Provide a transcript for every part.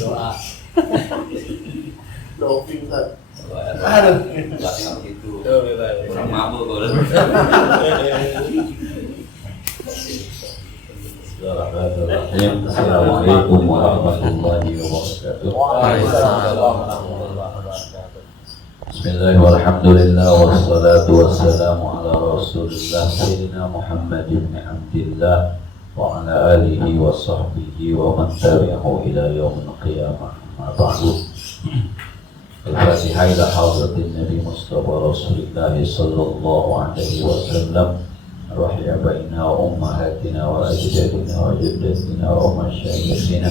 Doa. Doping kan. Aduh, belakang begitu. Kurang mabuk kalau. Assalamualaikum warahmatullahi wabarakatuh. Bismillahirrahmanirrahim. Wassalatu wassalamu ala Rasulillah Sayyidina Muhammad ibn Abdillah wa ala alihi wa sahbihi wa man tabi'ahu ila yaumil qiyamah. Ma ba'du. Al-Fatihah ila hadratin Nabi Mustafa Rasulillah sallallahu alaihi wasallam. Rohya baina wa ummahatina wa ajdadina wa jaddatina wa masyayikhina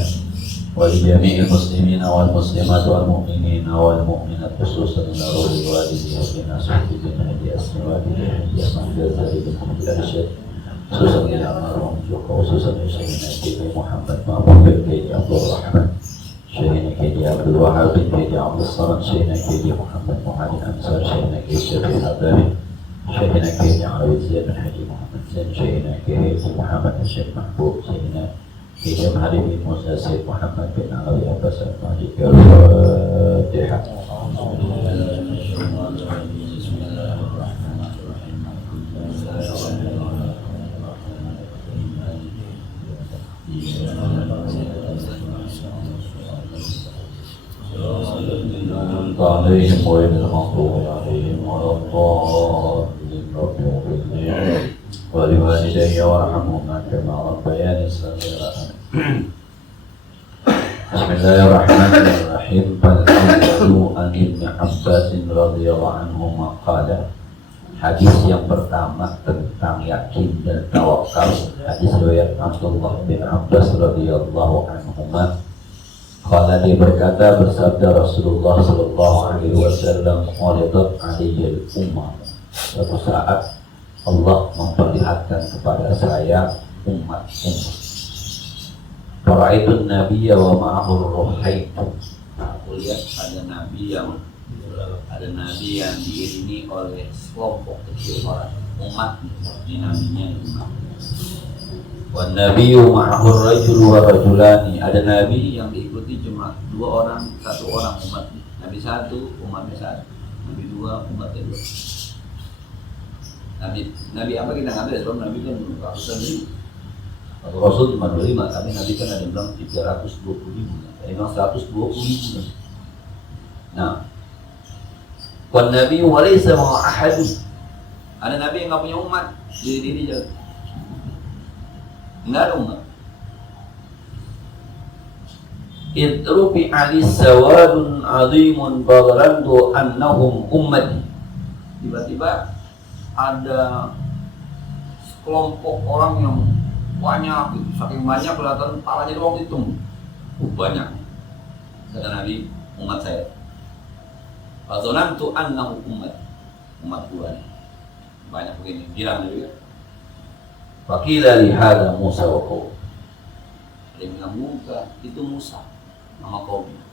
wa jami'il muslimina wal muslimat wal mu'minina wal mu'minat khususan ila ruhi walidina bina sahibina hadi asmawati hadi mahjazari bin Abdul khususan ila marhum juga khususan Sayyidina Nabi Muhammad Ma'amud bin Abdul Rahman Sayyidina Kedi Abdul Wahab bin Kedi Abdul Salam Sayyidina Kedi Muhammad Muhammad Ansar Sayyidina Kedi Syafiq Abdari Sayyidina Kedi Awid Zaid bin Haji Muhammad Zain Sayyidina Kedi Muhammad Syekh Mahbub Sayyidina Kedi Mahdi bin Musa Sayyid Muhammad bin Alawi Abbas Al-Mahdi Al-Fatihah. عليهم وإلى المغضوب عليهم ولا الضالين رب اغفر لي ولوالدي وارحمهما كما ربياني صغيرا بسم الله الرحمن الرحيم فالأول عن ابن عباس رضي الله عنهما قال hadis yang pertama tentang yakin dan tawakal hadis riwayat Abdullah bin Abbas radhiyallahu anhuma. Qala dia berkata bersabda Rasulullah sallallahu alaihi wasallam uridat alayyal ummah. Suatu saat Allah memperlihatkan kepada saya umat. Fara'aitun nabiyya wa ma'ahu ruhayn. Aku lihat ada nabi yang diiringi oleh sekelompok kecil orang umat. Ini nabinya umat. Wan nabiyyu ma'ahu rajul wa rajulani. Ada nabi yang diikuti cuma dua orang, satu orang umat. Nabi satu, umatnya satu. Nabi dua, umatnya dua. Nabi apa kita ngambil? Sebab Nabi kan ratusan ribu. Rasul cuma 25, tapi Nabi kan ada yang bilang 320.000. Ada yang bilang 120.000. Nah, wan nabiyyu wa laysa ma'a ahadun. Ada nabi yang nggak punya umat, diri-diri aja. Enggak ada umat. Idrubi ali sawadun azimun bagharantu annahum ummati. Tiba-tiba ada sekelompok orang yang banyak, saking banyak kelihatan palanya doang hitung. Banyak. Kata Nabi, umat saya. Fazonantu annahu umat gua nih. Banyak begini, bilang juga. Fakila lihada Musa wa qaum. Dia bilang Musa, itu Musa nama kaumnya.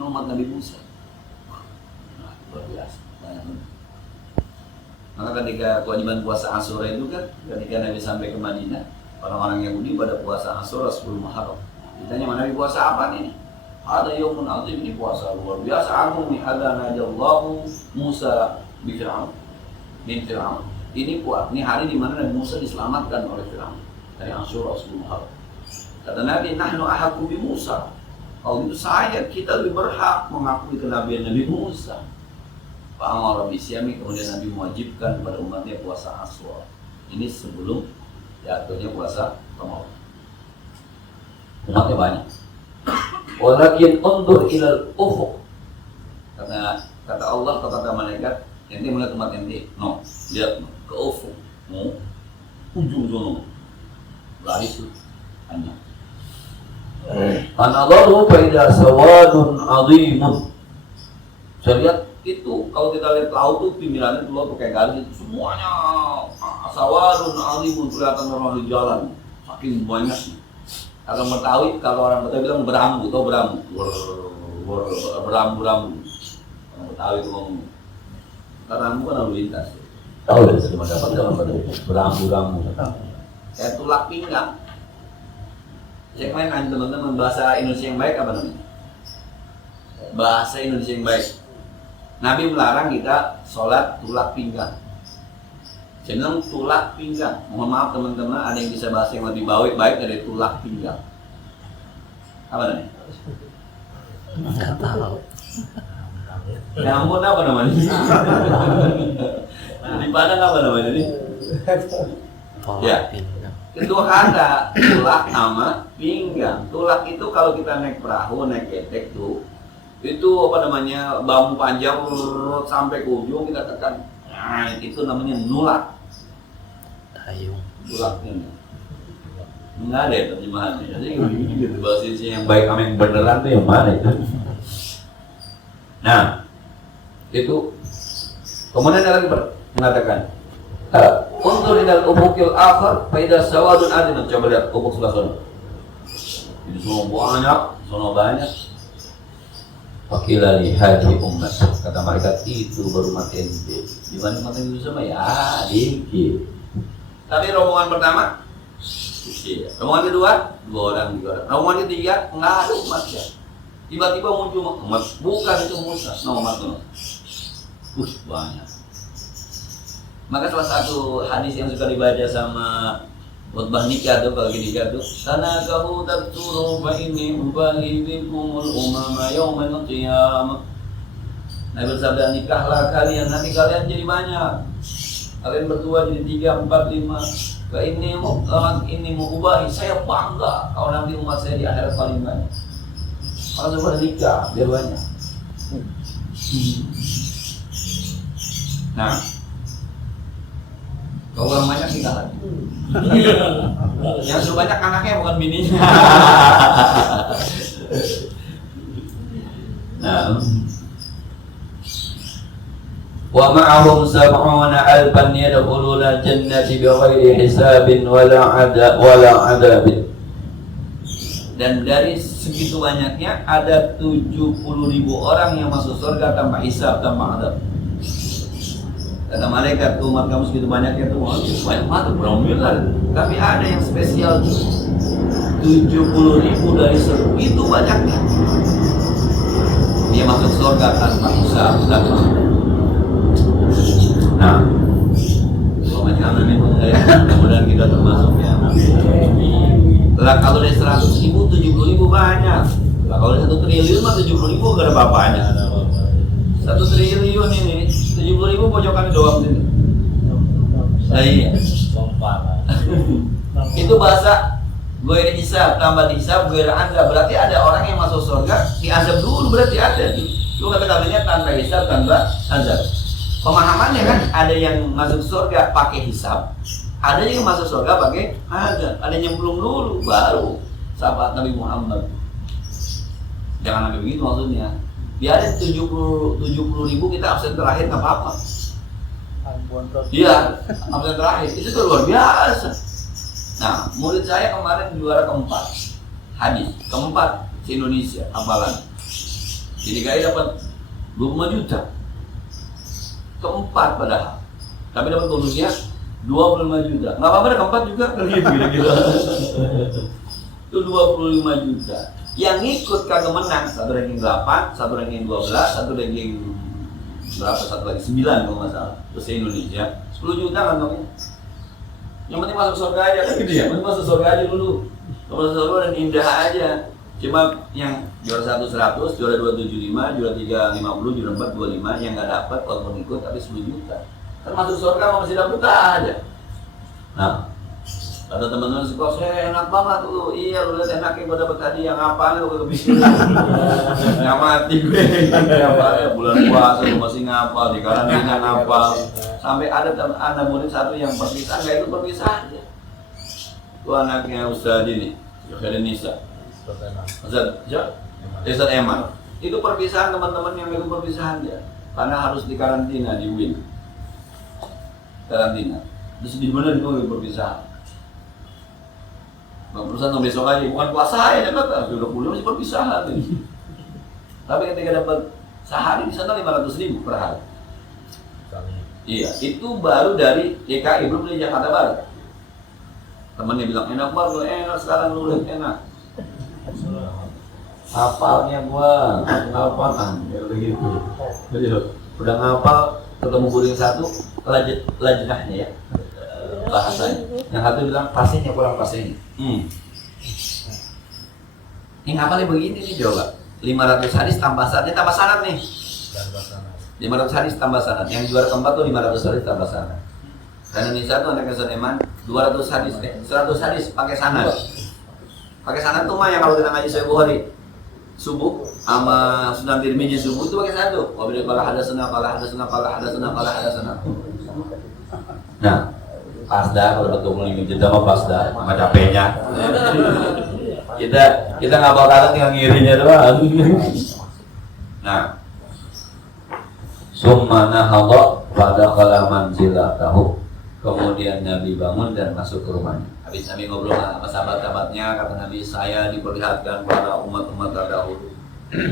Umat Nabi Musa. Nah, luar biasa, banyak banget. Maka ketika kewajiban puasa Asyura itu kan, ketika Nabi sampai ke Madinah, orang-orang Yahudi pada puasa Asyura 10 Muharram. Ditanya mana Nabi puasa apa nih? Ada yaumun azim, ini puasa luar biasa agung nih. Ada najallahu Musa bi Fir'aun. Min Fir'aun. Ini hari di mana Nabi Musa diselamatkan oleh Fir'aun dari Asyura 10 Muharram. Kata Nabi, nahnu ahaqqu bi Musa. Kalau itu kita lebih berhak mengakui kenabian Nabi Musa. Fa'amara bisyami, kemudian Nabi mewajibkan kepada umatnya puasa Asyura. Ini sebelum jatuhnya puasa Ramadan. Umatnya banyak. Walakin undur ilal ufuq. Kata Allah, kata malaikat, ente melihat umat ente. No, lihat ke ufuk, ujung sono, lari itu hanya. Anadharu faida sawadun azimun. Saya lihat itu kalau kita lihat laut tuh pinggirannya keluar pakai garis itu semuanya sawadun azimun, kelihatan orang di jalan, saking banyaknya. Kalau Betawi, kalau orang Betawi bilang berambu, tau berambu, berambu. Orang Betawi itu ngomong. Karena rambu kan lalu lintas. Tahu dari cuma dapat kalau berambu-rambu. Kayak tulak pinggang. Saya kemarin nanya teman-teman, bahasa Indonesia yang baik apa namanya? Bahasa Indonesia yang baik. Nabi melarang kita sholat tulak pinggang. Saya bilang tulak pinggang. Mohon maaf teman-teman, ada yang bisa bahasa yang lebih baik dari tulak pinggang. Apa namanya? Nggak tahu. Ya ampun, apa namanya? Di Padang apa namanya ini? Ya. Itu ada tulak sama pinggang. Tulak itu kalau kita naik perahu, naik ketek tuh, itu apa namanya, bambu panjang sampai ke ujung kita tekan. Nah, itu namanya nulak. Dayung. Tulaknya. Enggak ada ya terjemahannya. Jadi gitu bahasa Indonesia yang baik sama yang beneran tuh yang mana itu? Nah, itu kemudian ada lagi mengatakan untuk tidak ubukil akhir pada sawadun adin. Coba lihat ubuk sebelah sana. Ini semua banyak. Fakila li hadhi ummat. Kata mereka itu baru umat ente. Dibanding umat ente sama ya dikit. Tapi rombongan pertama, iya. Rombongan kedua, 2 orang. Rombongan ketiga, nggak ada umatnya. Tiba-tiba muncul umat, bukan itu Musa, umat itu. Banyak. Maka salah satu hadis yang suka dibaca sama khutbah nikah tuh, kalau lagi nikah tuh, tanakahu takturu fa inni ubahi bikumul umama yaumal qiyamah. Nabi bersabda, nikahlah kalian, nanti kalian jadi banyak. Kalian berdua jadi 3, 4, 5. Fa inni mau ubahi, saya bangga kalau nanti umat saya di akhirat paling banyak. Kalau sudah nikah, biar banyak. Nah, kalau orang banyak nikah lagi. Yang sudah banyak anaknya bukan bininya. Nah, wa ma'ahum sab'una alfan yadkhuluna jannati bighairi hisabin wala adabin. Dan dari segitu banyaknya ada 70.000 orang yang masuk surga tanpa hisab, tanpa adab. Kata malaikat, umat kamu segitu banyaknya tuh, banyak banget, berapa miliar. Tapi ada yang spesial, 70.000 dari segitu banyaknya. Dia masuk surga tanpa hisab, tanpa adab. Nah, macam ini pun saya, kemudian kita termasuknya. Lah kalau dari 100.000, 70.000 banyak. Lah kalau dari 1 triliun mah 70.000 gak ada apa-apanya. 1 triliun ini, 70.000 pojokan doang sini. Iya. Itu bahasa gue ada hisab, tambah hisab, gue ada azab. Berarti ada orang yang masuk surga, diazab dulu berarti ada. Lu kata-katanya tanpa hisab, tanpa azab. Pemahamannya kan ada yang masuk surga pakai hisab, ada yang masuk surga pakai azab. Ada yang belum dulu baru sahabat Nabi Muhammad. Jangan sampai begitu maksudnya. Biarin 70.000 kita absen terakhir nggak apa-apa. Iya, absen terakhir itu tuh luar biasa. Nah, murid saya kemarin juara keempat hadis, keempat di Indonesia hafalan. Jadi kayak dapat 25 juta. Keempat padahal, tapi dapat bonusnya 25 juta. Nggak apa-apa, ada keempat juga kan gitu kira-kira. Itu 25 juta. Yang ikut kagak menang, satu ranking 8, satu ranking 12, satu ranking berapa, satu lagi 9 kalau nggak salah. Terus Indonesia 10 juta kantongnya. Yang penting masuk surga aja kan gitu ya. Penting masuk surga aja dulu. Kalau masuk surga dan indah aja. Cuma yang juara 1 100, juara 2 75, juara 3 50, juara 4 25 yang nggak dapat walaupun ikut tapi 10 juta. Kan masuk surga masih dapat aja. Nah, kata teman-teman sekolah, saya enak banget tuh. Iya, lu lihat enaknya gue dapat tadi yang apa lu kepikiran. Nggak mati gue. Ngapal bulan puasa gue masih ngapal, di karantina ngapal. Sampai ada murid satu yang perpisahan, nggak ikut perpisahan aja. Itu anaknya Ustaz ini, Yohel Nisa. Ustaz Eman. Itu perpisahan teman-teman yang ikut perpisahan dia. Karena harus di karantina di UIN. Karantina. Terus di mana itu perpisahan? Bang perusahaan besok aja, bukan kelas saya kata, sudah kuliah masih perpisahan ini. Tapi ketika dapat sehari di sana 500.000 per hari. Iya, itu baru dari DKI, belum dari Jakarta Barat. Temannya bilang enak banget, enak sekarang lu lihat enak. Hafalnya gua ngapalan ya begitu. Udah ngapal ketemu guru yang satu lajnahnya ya bahasanya. Yang satu bilang pasiennya kurang pasiennya. Ini ngapalnya begini nih coba. 500 hadis tambah sanad, ini tambah sanad nih. 500 hadis tambah sanad. Yang juara keempat tuh 500 hadis tambah sanad. Dan ini satu anaknya Sulaiman 200 hadis 100 hadis pakai sanad. Pakai sanad tuh mah yang kalau kita ngaji Sahih Bukhari subuh sama Sunan Tirmidzi subuh itu pakai satu. Wabil qala hadatsana qala hadatsana qala hadatsana qala hadatsana. Nah, pas dah kalau betul ini jeda mah pas dah sama capeknya. kita ngapal kata tinggal ngirinya doang. Nah, summa nahadha pada kala manzilatahu. Kemudian Nabi bangun dan masuk ke rumahnya. Habis Nabi ngobrol sama sahabat-sahabatnya, kata Nabi, saya diperlihatkan para umat-umat terdahulu.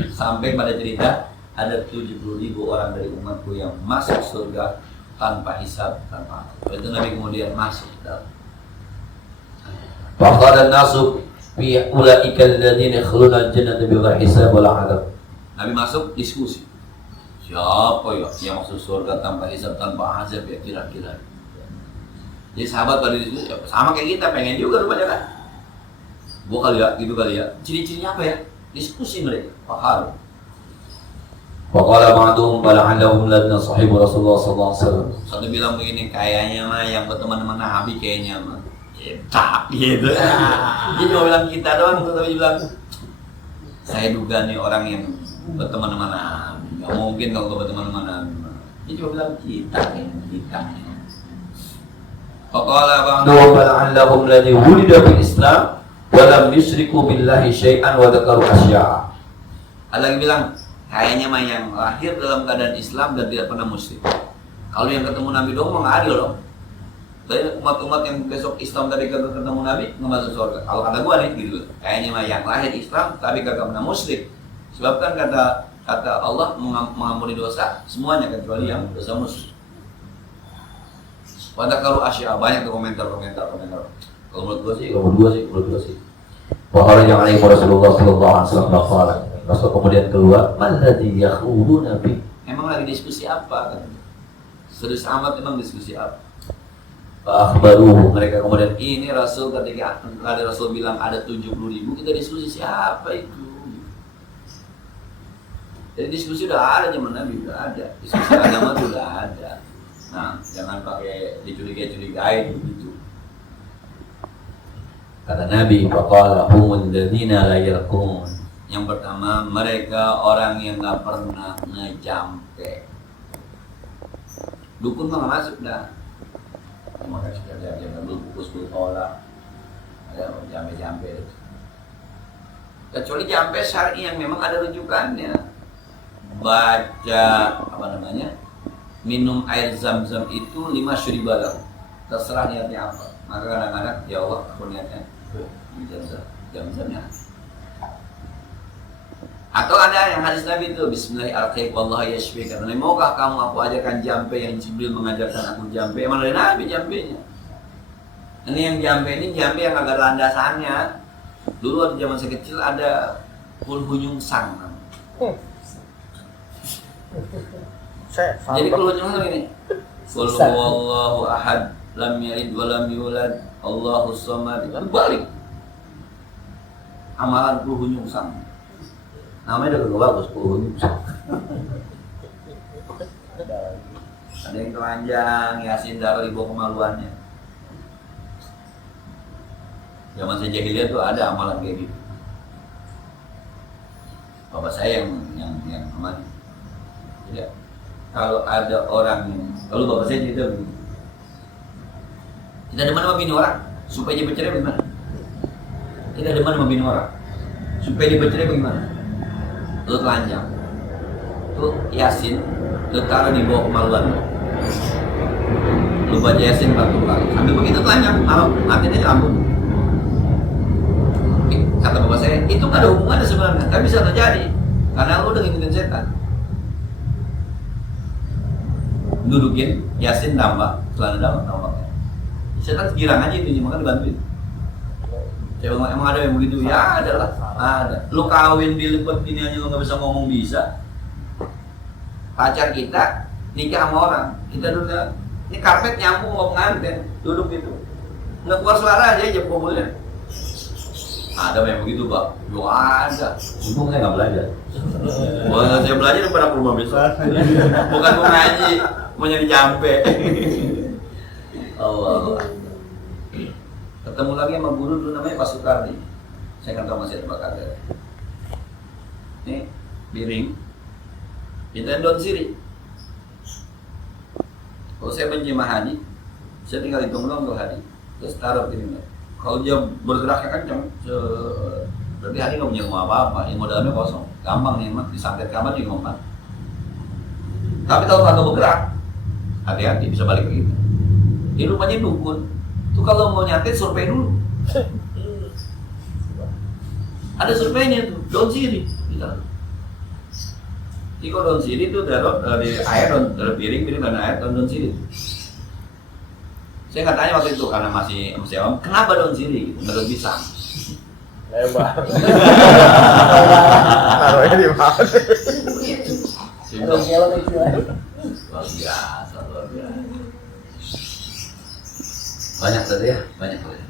Sampai pada cerita ada 70.000 orang dari umatku yang masuk surga tanpa hisab, tanpa apa. Itu Nabi kemudian masuk dalam. Faqala an-nasu fi ulaika alladziina yadkhuluna al-jannata bighairi hisab wala 'adzab. Nabi masuk diskusi. Siapa ya yang masuk surga tanpa hisab, tanpa azab ya kira-kira? Jadi sahabat pada diskusi sama kayak kita, pengen juga rupanya kan. Gua kali ya, gitu kali ya. Ciri-cirinya apa ya? Diskusi mereka. Paham. Waqala ba'duhum bala'allahum ladna sahibu Rasulullah sallallahu alaihi wasallam. Satu bilang begini, kayaknya mah yang berteman sama Nabi kayaknya mah cetak gitu. Dia cuma bilang kita doang, tapi bilang saya duga nih orang yang berteman sama Nabi. Gak mungkin kalau berteman sama Nabi. Dia cuma bilang kita. Waqala ba'duhum bala'allahum ladzi wulida fil Islam wa lam yusyriku billahi syai'an wa dzakaru asya'a. Ada yang bilang kayaknya mah yang lahir dalam keadaan Islam dan tidak pernah musyrik. Kalau yang ketemu Nabi doang mah nggak adil loh. Tapi umat-umat yang besok Islam tadi ketemu Nabi nggak masuk surga. Kalau kata gua nih gitu, kayaknya mah yang lahir Islam tapi kagak pernah musyrik. Sebab kan kata Allah mengampuni dosa semuanya kecuali yang dosa musyrik. Pada karu asya banyak tuh komentar. Kalau menurut gua sih. Wahai yang alaihi Rasulullah sallallahu alaihi wasallam. Rasul kemudian keluar, "Malladzi yakhuduna bi?" Emang lagi diskusi apa? Serius amat emang diskusi apa? Akhbaru mereka kemudian ini Rasul ketika ada Rasul bilang ada 70.000, kita diskusi siapa itu? Jadi diskusi udah ada zaman Nabi, udah ada. Diskusi agama tuh udah ada. Nah, jangan pakai dicurigai gitu. Kata Nabi, "Faqala humul ladzina la yarqun." Yang pertama, mereka orang yang nggak pernah ngejampe. Dukun mah nggak masuk dah. Makanya sudah dia dulu fokus tolak. Ada jampe. Kecuali jampe syar'i yang memang ada rujukannya. Baca minum air zam-zam itu 5 syuribalah. Terserah niatnya apa. Maka kadang-kadang ya Allah aku niatnya zam-zamnya. Atau ada yang hadis Nabi itu Bismillahirrahmanirrahim wallahi yashfi. Kata Nabi, maukah kamu aku ajarkan jampe yang Jibril mengajarkan aku jampe? Emang dari Nabi jampenya. Ini yang jampe ini jampe yang agak landasannya. Dulu waktu zaman saya kecil ada kulhunyung sang. Jadi kulhunyung sang ini. Qul huwallahu ahad lam yalid wa lam yulad Allahus samad. Balik. Amalan kulhunyung sang. Namanya udah bagus, kulhunyung sang. Ada yang telanjang, Yasin darah dibawa kemaluannya. Zaman saya jahiliyah tuh ada amalan kayak gitu. Bapak saya yang aman. Tidak. Kalau ada orang yang, kalau bapak saya cerita begini. Kita demen sama bini orang, supaya dia bercerai bagaimana? Kita demen sama bini orang, supaya dia bercerai bagaimana? Lu telanjang, tuh Yasin, lu taruh di bawah kemaluan lu. Lu baca Yasin 40 kali, sambil begitu telanjang, malam, matiin aja lampu. Kata bapak saya, itu gak ada hubungannya sebenarnya, tapi bisa terjadi karena lu udah ngikutin setan. Dudukin Yasin tambah celana dalam tambah. Setan girang aja itu, makanya dibantuin. Emang ada yang begitu? Ya ada lah, ada. Lu kawin dilipet gini aja lu nggak bisa ngomong bisa. Pacar kita nikah sama orang, kita duduk, ini karpet nyambung mau pengantin, duduk gitu, nggak keluar suara aja kumpulnya. Ada yang begitu Pak? Yo ada. Untung saya nggak belajar. Bukan saya belajar daripada ke rumah besok. Bukan mau ngaji, mau nyari jampe. Allah. Ketemu lagi sama guru dulu namanya Pak Sukardi. Saya nggak tahu masih ada Pak Kader. Nih piring, pintain daun sirih. Kalau saya menjemah haji, saya tinggal hitung doang tuh haji. Terus taruh piringnya. Kalau dia bergeraknya kencang, berarti hari nggak punya rumah apa-apa, ilmu dalamnya kosong, gampang nih mah, disantet kamar juga ngomong. Tapi kalau kagak bergerak, hati-hati bisa balik ke kita. Ini rupanya dukun, tuh kalau mau nyantet survei dulu. Ada surveinya tuh, daun sirih. Jadi kalau daun sirih itu taruh di air, taruh piring dan air, daun sirih. Saya nggak tanya waktu itu karena masih om, kenapa daun sirih? Gitu, daun pisang. Lebar. Taruhnya di mana? Luar biasa. Banyak tadi ya, banyak tadi.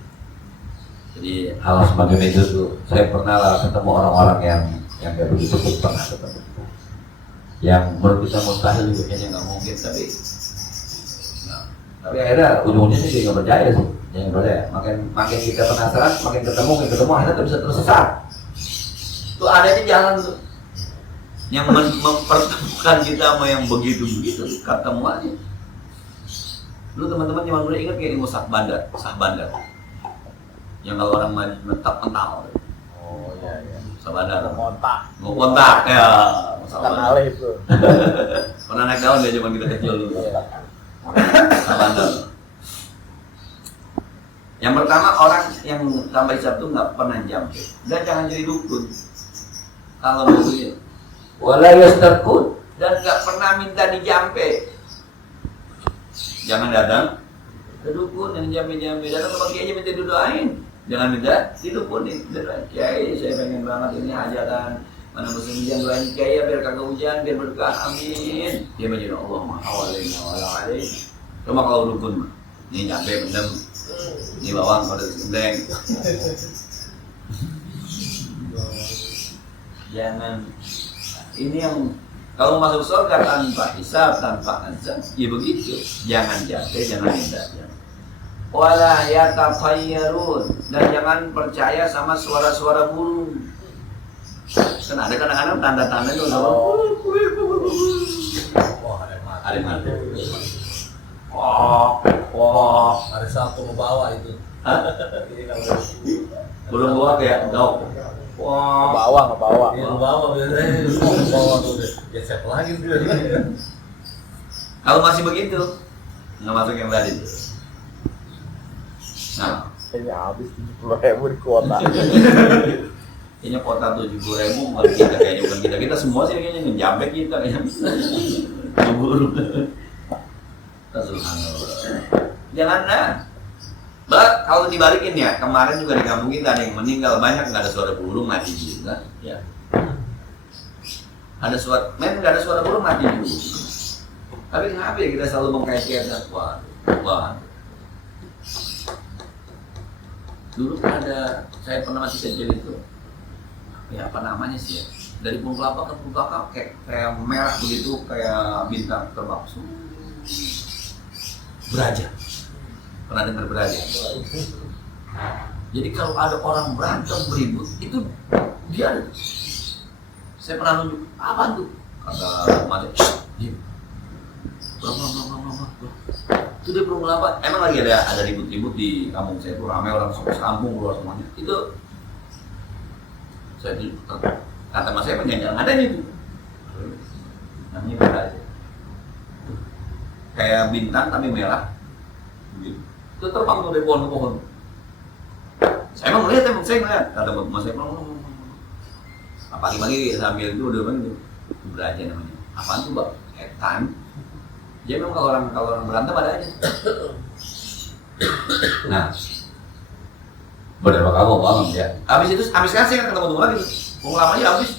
Jadi hal semacam itu tuh, saya pernah lah ketemu orang-orang yang nggak begitu pernah ketemu. Yang menurut kita mustahil juga kayaknya nggak mungkin, tapi akhirnya ujung-ujungnya sih nggak percaya sih, yang percaya. Makin kita penasaran, makin ketemu, akhirnya bisa tersesat. Tuh ada di jalan tuh, yang mempertemukan kita sama yang begitu ketemu aja. Dulu teman-teman zaman muda ingat kayak ilmu sah bandar, yang kalau orang mental. Oh iya. Sah bandar. Mau kontak ya. Kan alih itu. Pernah naik daun ya zaman kita kecil dulu. Yang pertama orang yang sampai Sabtu nggak pernah jampe, dan jangan jadi dukun. Kalau mau begini, wala yastarkun, dan nggak pernah minta dijampe. Jangan datang ke dukun yang jampe-jampe, datang ke kiai aja minta didoain. Jangan minta didukunin. Kiai saya pengen banget ini hajatan. Mana musim hujan doain kiai biar kagak hujan, biar berkah, amin. Dia menjadi Allah ma'awalina wala'alaih. Cuma kalau dukun mah, ini nyampe bendem, ini bawang pada gendeng. Jangan, ini yang kalau masuk surga tanpa hisab, tanpa azab, ya begitu. Jangan jatuh, jangan indah. Wala yatafayyarun, dan jangan percaya sama suara-suara burung. Kan ada kadang-kadang tanda-tanda itu ada mati. Wah, Hari Sabtu membawa itu. Belum bawa kayak dog. Ngebawa. Iya, ngebawa biasanya. Ngebawa tuh deh. Geset lagi tuh. Kalau masih begitu, nggak masuk yang tadi. Nah, Kayaknya habis 70.000 di kuota. kayaknya kota 70.000 bukan kita, kayaknya bukan kita semua sih kayaknya ngejambek kita kayaknya. Buru. Subhanallah. Jangan kalau dibalikin ya, kemarin juga di kampung kita ada yang meninggal banyak, nggak ada suara burung mati juga, ya. Ada suara, nggak ada suara burung mati juga. Tapi kenapa ya kita selalu mengkait-kaitkan? Wah. Dulu ada, saya pernah masih kecil itu, ya apa namanya sih ya? Dari pohon kelapa ke pohon kelapa kayak merah begitu, kayak bintang terbang. Beraja. Pernah dengar beraja? Jadi kalau ada orang berantem beribut, itu dia ada. Saya pernah nunjuk, apa tuh? Kata Mas, diam. Belum. Itu dia belum kelapa. Emang lagi ada ribut-ribut di kampung saya itu, ramai orang sekampung keluar semuanya. Itu saya kata Mas saya penyanyi ada itu. Namanya beraja. Kayak bintang tapi merah, itu terbang tuh dari pohon ke pohon. Saya emang ngeliat, kata Mas saya pagi-pagi sambil itu udah itu beraja namanya. Apaan tuh Mbak? Etan. Jadi memang kalau orang berantem ada aja. Nah, Bener Pak kamu malam ya. Habis itu sekarang saya kan ketemu lagi. Mau lamanya habis.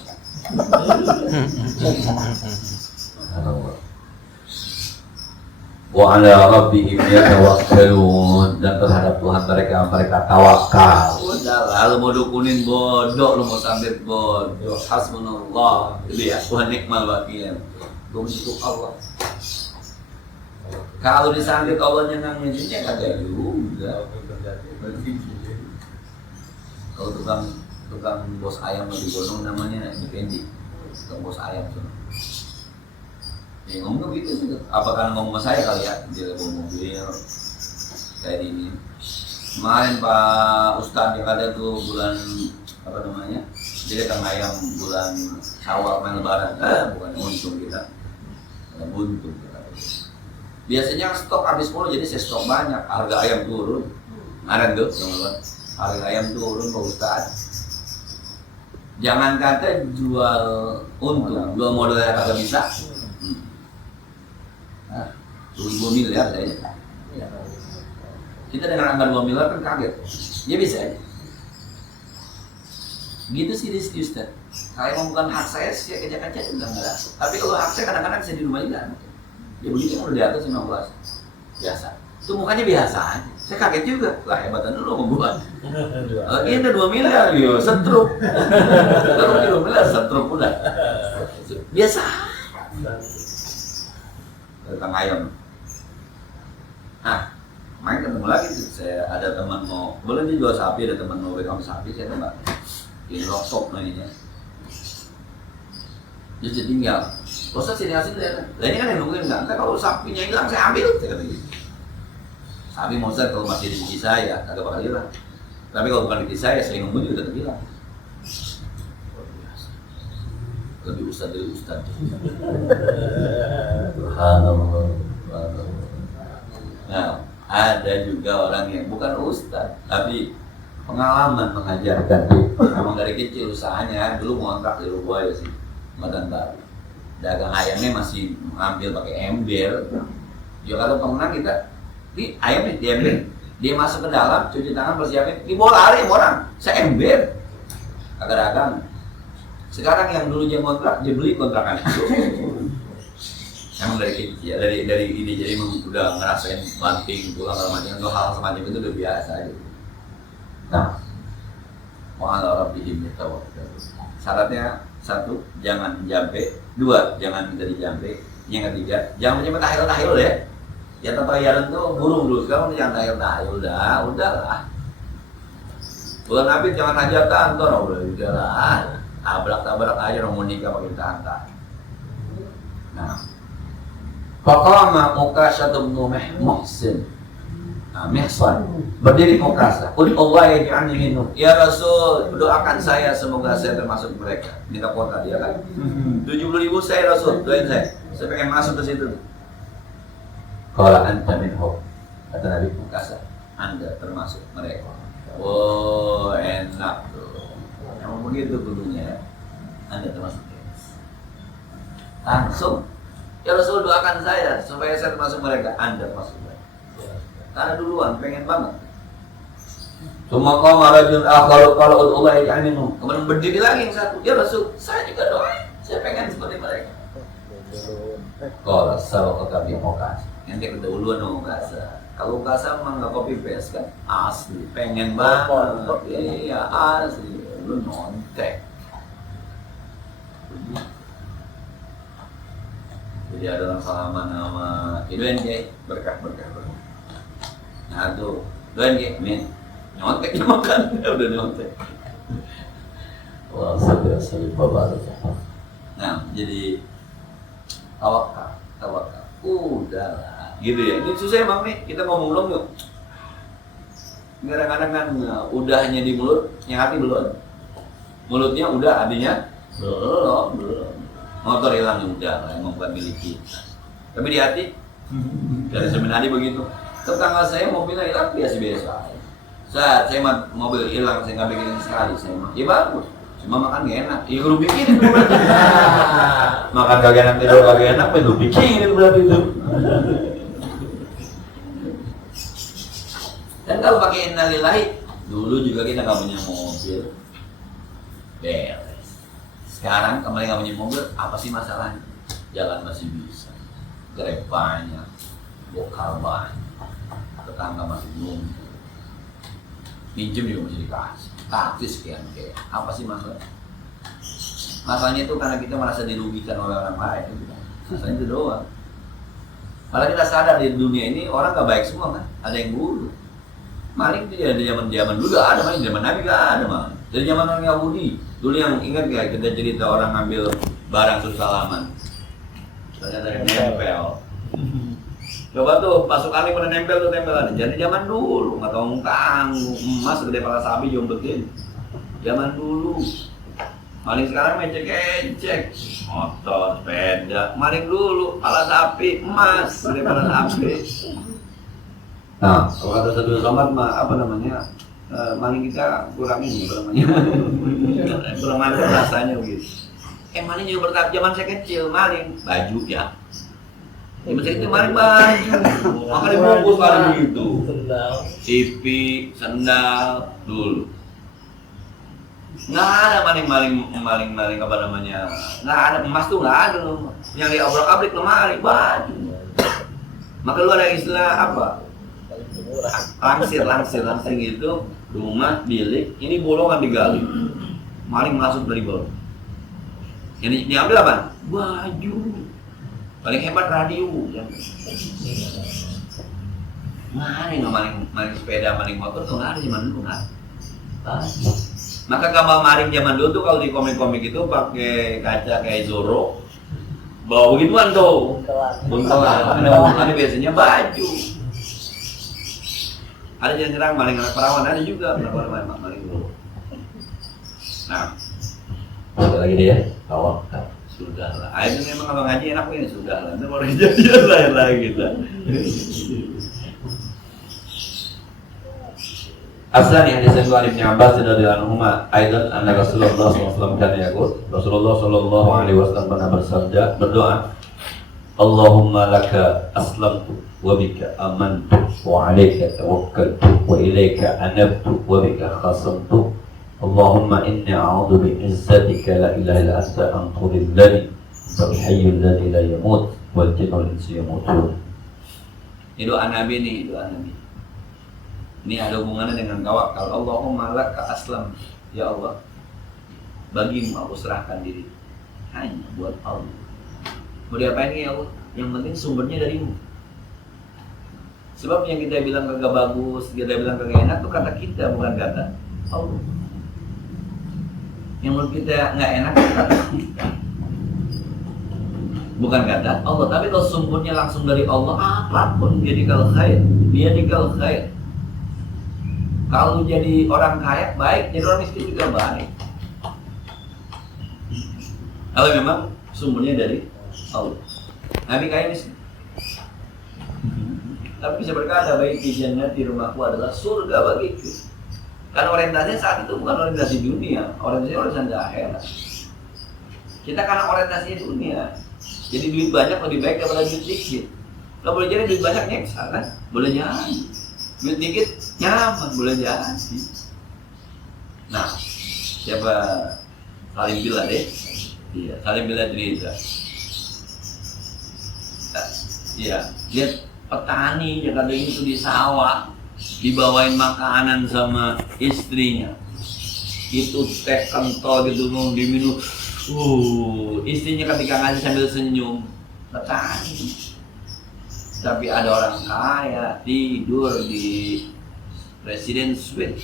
Wa ala rabbihim yatawakkalun, dan terhadap Tuhan mereka tawakal. Udah lah, lu mau dukunin bodoh, lu mau sambil bodoh. Hasbunallah, itu ya, Tuhan nikmal wakil. Untuk Allah. Kalau disangkit Allahnya nggak ngizinnya kagak juga. Kalau tukang bos ayam di Gunung namanya Effendi, tukang bos ayam tuh. Ya ngomong gitu sih, apakah ngomong sama saya kali ya, dia bawa mobil kayak ini. Kemarin Pak Ustadz yang ada tuh bulan apa namanya, dia datang ayam bulan Syawal main Lebaran, bukan untung kita, buntung kita. Biasanya stok habis mulu, jadi saya stok banyak, harga ayam turun. Ada tuh teman-teman, harga ayam turun Pak Ustadz. Jangan kata jual untung, jual modal yang kagak bisa. 2 miliar saya. Kita dengan angka 2 miliar kan kaget. Dia bisa aja. Gitu sih Rizky Ustaz. Kalau bukan hak saya sih kerja-kerja juga enggak ada. Tapi kalau hak saya kadang-kadang saya di rumah juga. Ya begitu kan udah di atas 15. Biasa. Itu mukanya biasa aja. Saya kaget juga. Lah hebatan dulu mau buat. Ini ada 2 miliar, yo setruk. Kalau 2 miliar setruk udah. Biasa. Tentang ayam. Nah, main ketemu lagi tuh. Saya ada teman mau, boleh dia jual sapi, ada teman mau pegang sapi, saya tembak. Ini rosok mainnya. Dia tinggal. Ustaz sini hasil deh. Lah ini kan yang nungguin enggak. Kalau sapinya hilang saya ambil, saya kata gitu. Sapi mau Ustaz kalau masih di sisi saya, agak bakal hilang. Tapi kalau bukan di sisi saya nunggu juga tetap hilang. Lebih ustaz dari ustaz. Subhanallah. Nah, ada juga orang yang bukan ustaz, tapi pengalaman mengajarkan. Memang dari kecil usahanya, dulu ngontrak di Lubaya sih, Madan Baru. Dagang ayamnya masih ngambil pakai ember. Ya kalau pemenang kita, ini ayam nih di ember. Dia masuk ke dalam, cuci tangan, persiapin, dibawa lari orang, saya ember. Agak dagang. Sekarang yang dulu dia kontrak, dia beli kontrakan itu. Emang dari kecil, dari ini jadi udah ngerasain banting, pulang macam itu, hal semacam itu udah biasa gitu. Nah, wa'ala rabbihim yatawakkalun. Syaratnya 1, jangan jampe. 2, jangan minta dijampe. Yang 3, jangan menyebut tahil-tahil ya. Ya tempat jalan tuh burung dulu, sekarang jangan tahil-tahil udahlah. Bulan Abid jangan hajatan, tuh udahlah. Tabrak-tabrak aja orang mau nikah pakai tahan-tahan. Nah, faqama Muqasyah bin Muhsin. Nah, Mihsan berdiri Muqasyah. Qul Allah yaj'alni minhum. Ya Rasul, doakan saya semoga saya termasuk mereka. Minta kuota dia kan. 70.000 saya Rasul, doain saya. Saya pengen masuk ke situ. Qala anta minhum. Kata Nabi Muqasyah, Anda termasuk mereka. Oh, enak tuh. Yang begitu dulunya ya. Anda termasuk langsung. Ya Rasul doakan saya supaya saya termasuk mereka. Anda termasuk mereka. Karena duluan pengen banget. Semua kaum rajul akharu kalau Allah ya'ni minhum. Kemudian berdiri lagi yang satu. Ya Rasul, saya juga doa. Saya pengen seperti mereka. Kalau sabaqaka bi Muqasyah. Yang keduluan Muqasyah. Kalau Muqasyah mah enggak copy paste kan? Asli, pengen banget. Iya, asli. Lu nontek. Jadi ada orang salaman sama Idoen Jay, berkah. Nah tuh, Idoen Jay, min nyontek makan, udah nyontek. Wah, sabir babar. Nah, jadi tawakal. Udahlah, gitu ya. Ini susah emang nih, kita ngomong yuk. Kadang-kadang kan udahnya di mulut, yang hati belum. Mulutnya udah, hatinya belum. Motor hilang udah, emang bukan milik kita. Tapi di hati, dari seminari begitu. Tetangga saya mobilnya hilang biasa-biasa. Saat saya mobil hilang, saya nggak bikinin sekali. Saya mah, ya bagus. Cuma makan gak enak. Ya lu bikinin berarti. Makan kagak enak, tidur kagak enak, lu bikinin berarti itu. Dan kalau pakai innalillahi 2 Dulu juga kita nggak punya mobil, beres. Sekarang kembali nggak punya mobil, apa sih masalahnya? Jalan masih bisa, Grab banyak, Gokar banyak, tetangga masih belum, minjem juga masih dikasih, taksi sekian kayak. Apa sih masalah? Masalahnya itu karena kita merasa dirugikan oleh orang lain. Masalahnya itu doang. Malah kita sadar di dunia ini orang nggak baik semua kan, ada yang buruk. Maling itu ya dari zaman dulu ada, maling zaman Nabi nggak ada maling. Dari zaman orang Yahudi dulu yang ingat ya kita cerita orang ngambil barang salaman. Ternyata ada nempel. Coba tuh pasukan ini pada nempel tuh tempelan. Jadi zaman dulu nggak tahu tanggung emas gede kepala sapi jombetin. Zaman dulu. Maling sekarang mecek-ecek, motor, sepeda. Maling dulu kepala sapi emas gede kepala sapi. Nah, kalau ada satu somat apa namanya? Maling kita kurang ini apa namanya? Kurang mantap rasanya begitu. Maling juga bertahap zaman saya kecil, maling baju ya. Zaman saya kecil maling baju, makanya bungkus kali begitu. TV, sendal dulu. Nggak ada maling apa namanya? Nggak ada emas tuh nggak ada loh. Yang di obrak-abrik lemari baju. Maka lu ada istilah apa? Langsir itu rumah bilik ini bolongan digali. Maling masuk dari bawah. Yang diambil apa? Baju. Paling hebat radio. Maling sepeda, maling motor tuh nggak ada zaman dulu nggak. Maka kapal maling zaman dulu tuh kalau di komik-komik itu pakai kaca kayak Zorro, bawa begituan tuh. Buntelan. Ada biasanya baju. Ada yang nyerang maling anak perawan, ada juga maling dulu. Nah. Ada lagi dia, awal. Sudahlah. Itu memang kalau ngaji enak ini sudahlah. Nanti mau kejadian lain lagi kita. Aslan yang disebut Ibnu Abbas radhiyallahu anhu aidan anna Rasulullah sallallahu alaihi wasallam kana yaqul Rasulullah sallallahu alaihi wasallam pernah bersabda berdoa Allahumma laka aslamtu wa bika amantu wa 'alaika tawakkaltu wa ilaika anabtu wa bika khasamtu Allahumma inni a'udzu bi'izzatika la ilaha illa anta an tudillani wal hayyul ladzi la yamut wal jinnu wal insu yamutun. Ini doa Nabi nih, doa Nabi. Ini ada hubungannya dengan tawakal. Allahumma laka aslam, ya Allah. Bagimu aku serahkan diri. Hanya buat Allah. Mau diapain ya Allah? Yang penting sumbernya darimu. Sebab yang kita bilang kagak bagus, kita bilang kagak enak itu kata kita, bukan kata Allah. Yang menurut kita nggak enak itu kata kita, bukan kata Allah. Tapi kalau sumbernya langsung dari Allah, apapun jadi kalau khair, dia dikal khair. Kalau jadi orang kaya baik, jadi orang miskin juga baik. Kalau memang sumbernya dari Allah. Nabi kaya miskin. Tapi bisa berkata baiti jannati rumahku adalah surga bagiku. Karena orientasinya saat itu bukan orientasi dunia, orientasinya orientasi akhirat. Kita karena orientasinya dunia, jadi duit banyak lebih baik daripada duit dikit. Kalau boleh jadi duit banyak nyeksa kan? Boleh jadi. Duit dikit nyaman, boleh jadi. Nah, siapa Salim Bila deh? Iya, Salim Bila cerita. Iya, lihat petani yang kadang itu di sawah dibawain makanan sama istrinya. Itu teh kental gitu mau diminum. Istrinya ketika ngasih sambil senyum. Petani. Tapi ada orang kaya tidur di Presiden Suite,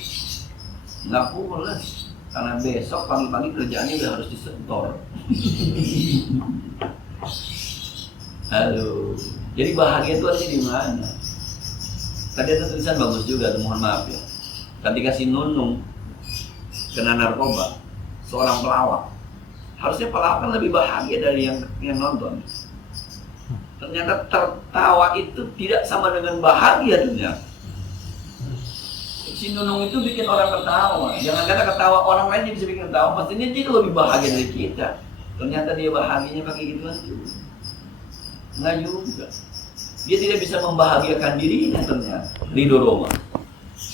nggak pulas karena besok pagi-pagi kerjaannya udah harus disetor. Aduh, jadi bahagia itu ada di mana? Tadi ada tulisan bagus juga, mohon maaf ya. Ketika si Nunung kena narkoba, seorang pelawak, harusnya pelawak kan lebih bahagia dari yang nonton. Ternyata tertawa itu tidak sama dengan bahagia ternyata. Si Nunung itu bikin orang ketawa. Jangan kata ketawa orang lain bisa bikin ketawa, pastinya dia lebih bahagia dari kita. Ternyata dia bahagianya pakai gituan juga. Enggak juga. Dia tidak bisa membahagiakan dirinya ternyata. Ridho Roma.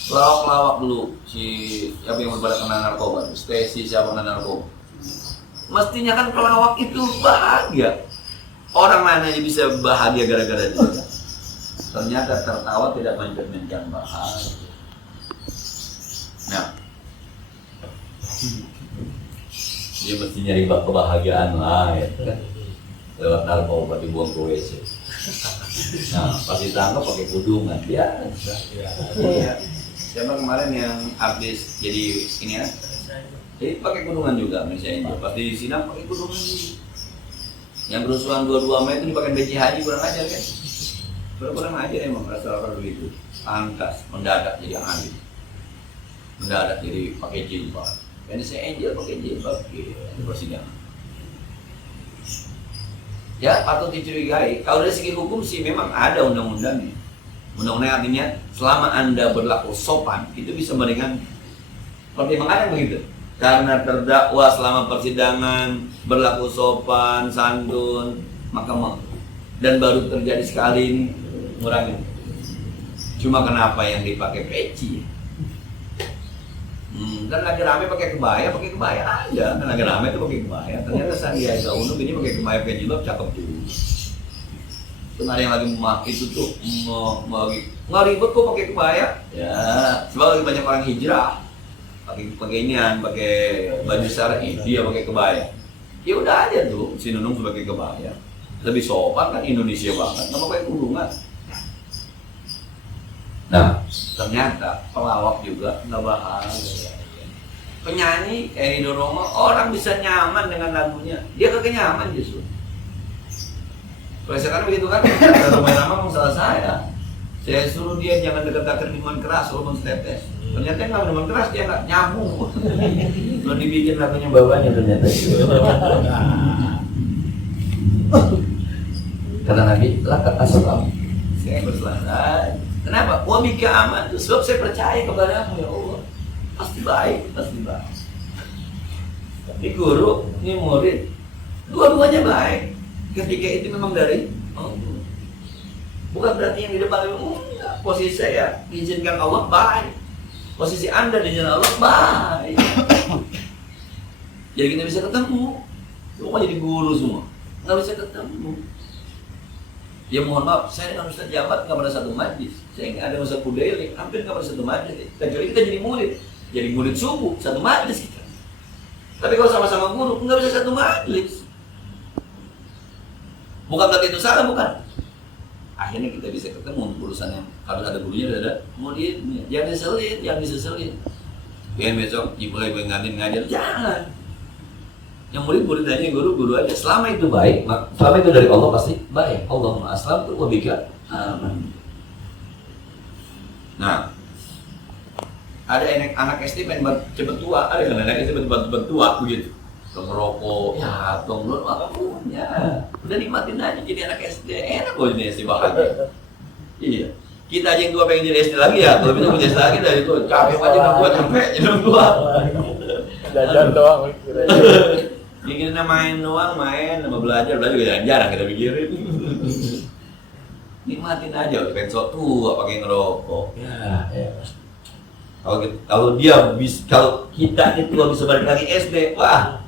Lawak-lawak dulu si siapa yang pada kena narkoba, Stacy siapa kena narkoba. Mestinya kan pelawak itu bahagia. Orang mana aja bisa bahagia gara-gara dia. Ternyata tertawa tidak mencerminkan bahagia. Nah, dia mesti nyari kebahagiaan lah ya kan. Lewat narkoba dibuang ke WC. Nah, pas ditangkap pakai kudungan biasa. Iya. Siapa kemarin yang artis jadi ini ya? Jadi pakai kudungan juga misalnya. Pas di Sinap pakai kudungan juga. Yang berusuhan 22 Mei itu dipakai beci haji kurang ajar kan? Kurang ajar emang rasa-rasa begitu. Angkas, mendadak jadi ahli. Mendadak jadi pakai jilbab. Karena saya angel pakai jilbab di persidangan. Ya patut dicurigai. Kalau dari segi hukum sih memang ada undang-undangnya. Undang-undang artinya selama Anda berlaku sopan itu bisa meringankan. Pertimbangannya begitu. Karena terdakwa selama persidangan berlaku sopan, santun, maka dan baru terjadi sekali ini ngurangin. Cuma kenapa yang dipakai peci? Kan lagi rame pakai kebaya aja. Kan lagi rame itu pakai kebaya. Ternyata Sandiaga Uno ini pakai kebaya pakai jilbab cakep juga. Terus ada yang lagi itu tuh nggak ribet kok pakai kebaya. Ya, sebab lagi banyak orang hijrah. Pakai inian, pakai baju syar'i, dia pakai kebaya. Ya udah aja tuh, si Nunung sebagai kebaya. Lebih sopan kan Indonesia banget, nggak pakai kurungan. Nah, ternyata pelawak juga nggak bahagia. Penyanyi kayak Ridho Roma, orang bisa nyaman dengan lagunya, dia kagak nyaman justru. Kalau sekarang begitu kan, ada Roma mau salah saya suruh dia jangan dekat-dekat minuman keras, walaupun setetes. Ternyata nggak minuman keras, dia nggak nyambung. Belum dibikin lagunya bawahnya ternyata. Kata Nabi, lakat aslam. Saya berselesai. Kenapa? Wa bika aman. Sebab saya percaya kepadamu ya Allah. Pasti baik, pasti baik. Tapi guru, ini murid, dua-duanya baik. Ketika itu memang dari Allah. Bukan berarti yang di depan itu posisi saya diizinkan Allah baik. Posisi Anda diizinkan Allah baik. Jadi kita bisa ketemu. Semua jadi guru semua. Nggak bisa ketemu. Ya mohon maaf, saya dengan Ustaz Jabat nggak pada satu majlis. Saya nggak ada Ustaz Kudaili, hampir nggak pada satu majlis. Kecuali kita jadi murid. Jadi murid subuh, satu majlis kita. Tapi kalau sama-sama guru, nggak bisa satu majlis. Bukan berarti itu salah, bukan. Akhirnya kita bisa ketemu untuk urusan yang harus ada gurunya dan ada muridnya. Jangan diseselin. Biar besok mulai ngantin ngajar, jangan. Yang murid aja, guru aja. Selama itu baik, selama itu dari Allah pasti baik. Allahumma aslam wa bika aman. Nah, ada anak SD pengen cepet tua, ada yang anak SD cepet tua begitu. Merokok, ya tolong apa punya. Udah nikmatin aja jadi anak SD, enak kok jadi SD bahagia. Iya. Kita aja yang tua pengen jadi SD lagi ya, kalau bisa punya SD lagi dari itu capek aja udah tua capek jadi tua. Jajan doang. Pikirnya main doang, sama belajar juga jarang kita pikirin. Nikmatin aja, pengen sok tua pakai ngerokok. Ya. Kalau kita itu bisa balik lagi SD, wah.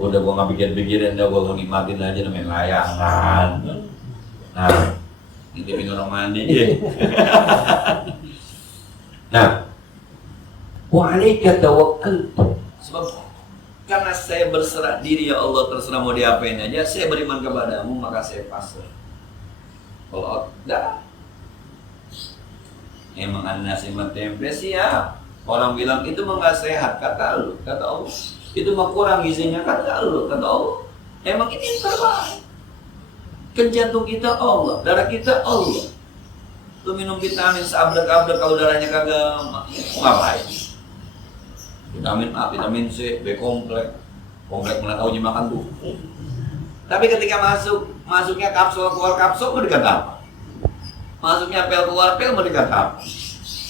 Udah gua nggak pikirin, udah gua nikmatin aja main layangan. Nah, ngintipin orang mandi ya. Nah, wa 'alaika tawakkaltu. Sebab karena saya berserah diri ya Allah, terserah mau diapain aja, saya beriman kepadamu maka saya pasrah. Kalau enggak, emang an-nasi tempe siap. Orang bilang itu mah nggak sehat, kata Allah. Itu mah kurang gizinya, kata Allah. Emang ini yang terbaik. Kan jantung kita Allah, darah kita Allah. Lu minum vitamin seabrek-abrek kalau darahnya kagak ngapain? Vitamin A, vitamin C, B kompleks mana tahu makan tuh. Tapi ketika masuknya kapsul keluar kapsul mau dikata apa? Masuknya pel keluar pel mau dikata apa?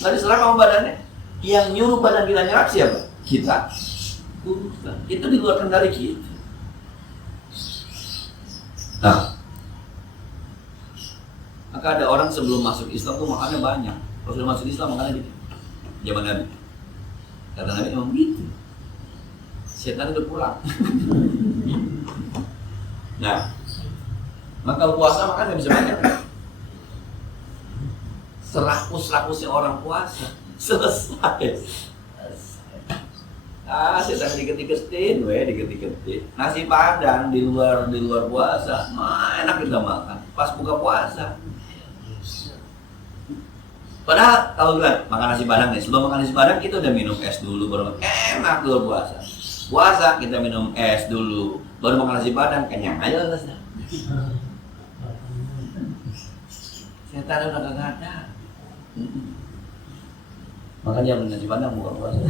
Nggak diserah sama badannya. Yang nyuruh badan kita nyerap siapa? Kita. Itu di luar kendali kita. Nah, maka ada orang sebelum masuk Islam tuh makannya banyak. Kalau sudah masuk Islam makannya dikit. zaman Nabi. Kata Nabi memang gitu. Setan udah pulang. Nah, maka kalau puasa makan nggak bisa banyak. Serakus-rakusnya orang puasa selesai. Setan diketik-ketin, diketik-ketin. Nasi padang di luar puasa, enak kita makan. Pas buka puasa. Padahal kalau bilang makan nasi padang nih, sebelum makan nasi padang kita udah minum es dulu baru enak luar puasa. Puasa kita minum es dulu, baru makan nasi padang kenyang aja lah. Setan udah kagak ada. Makanya nasi padang buka puasa.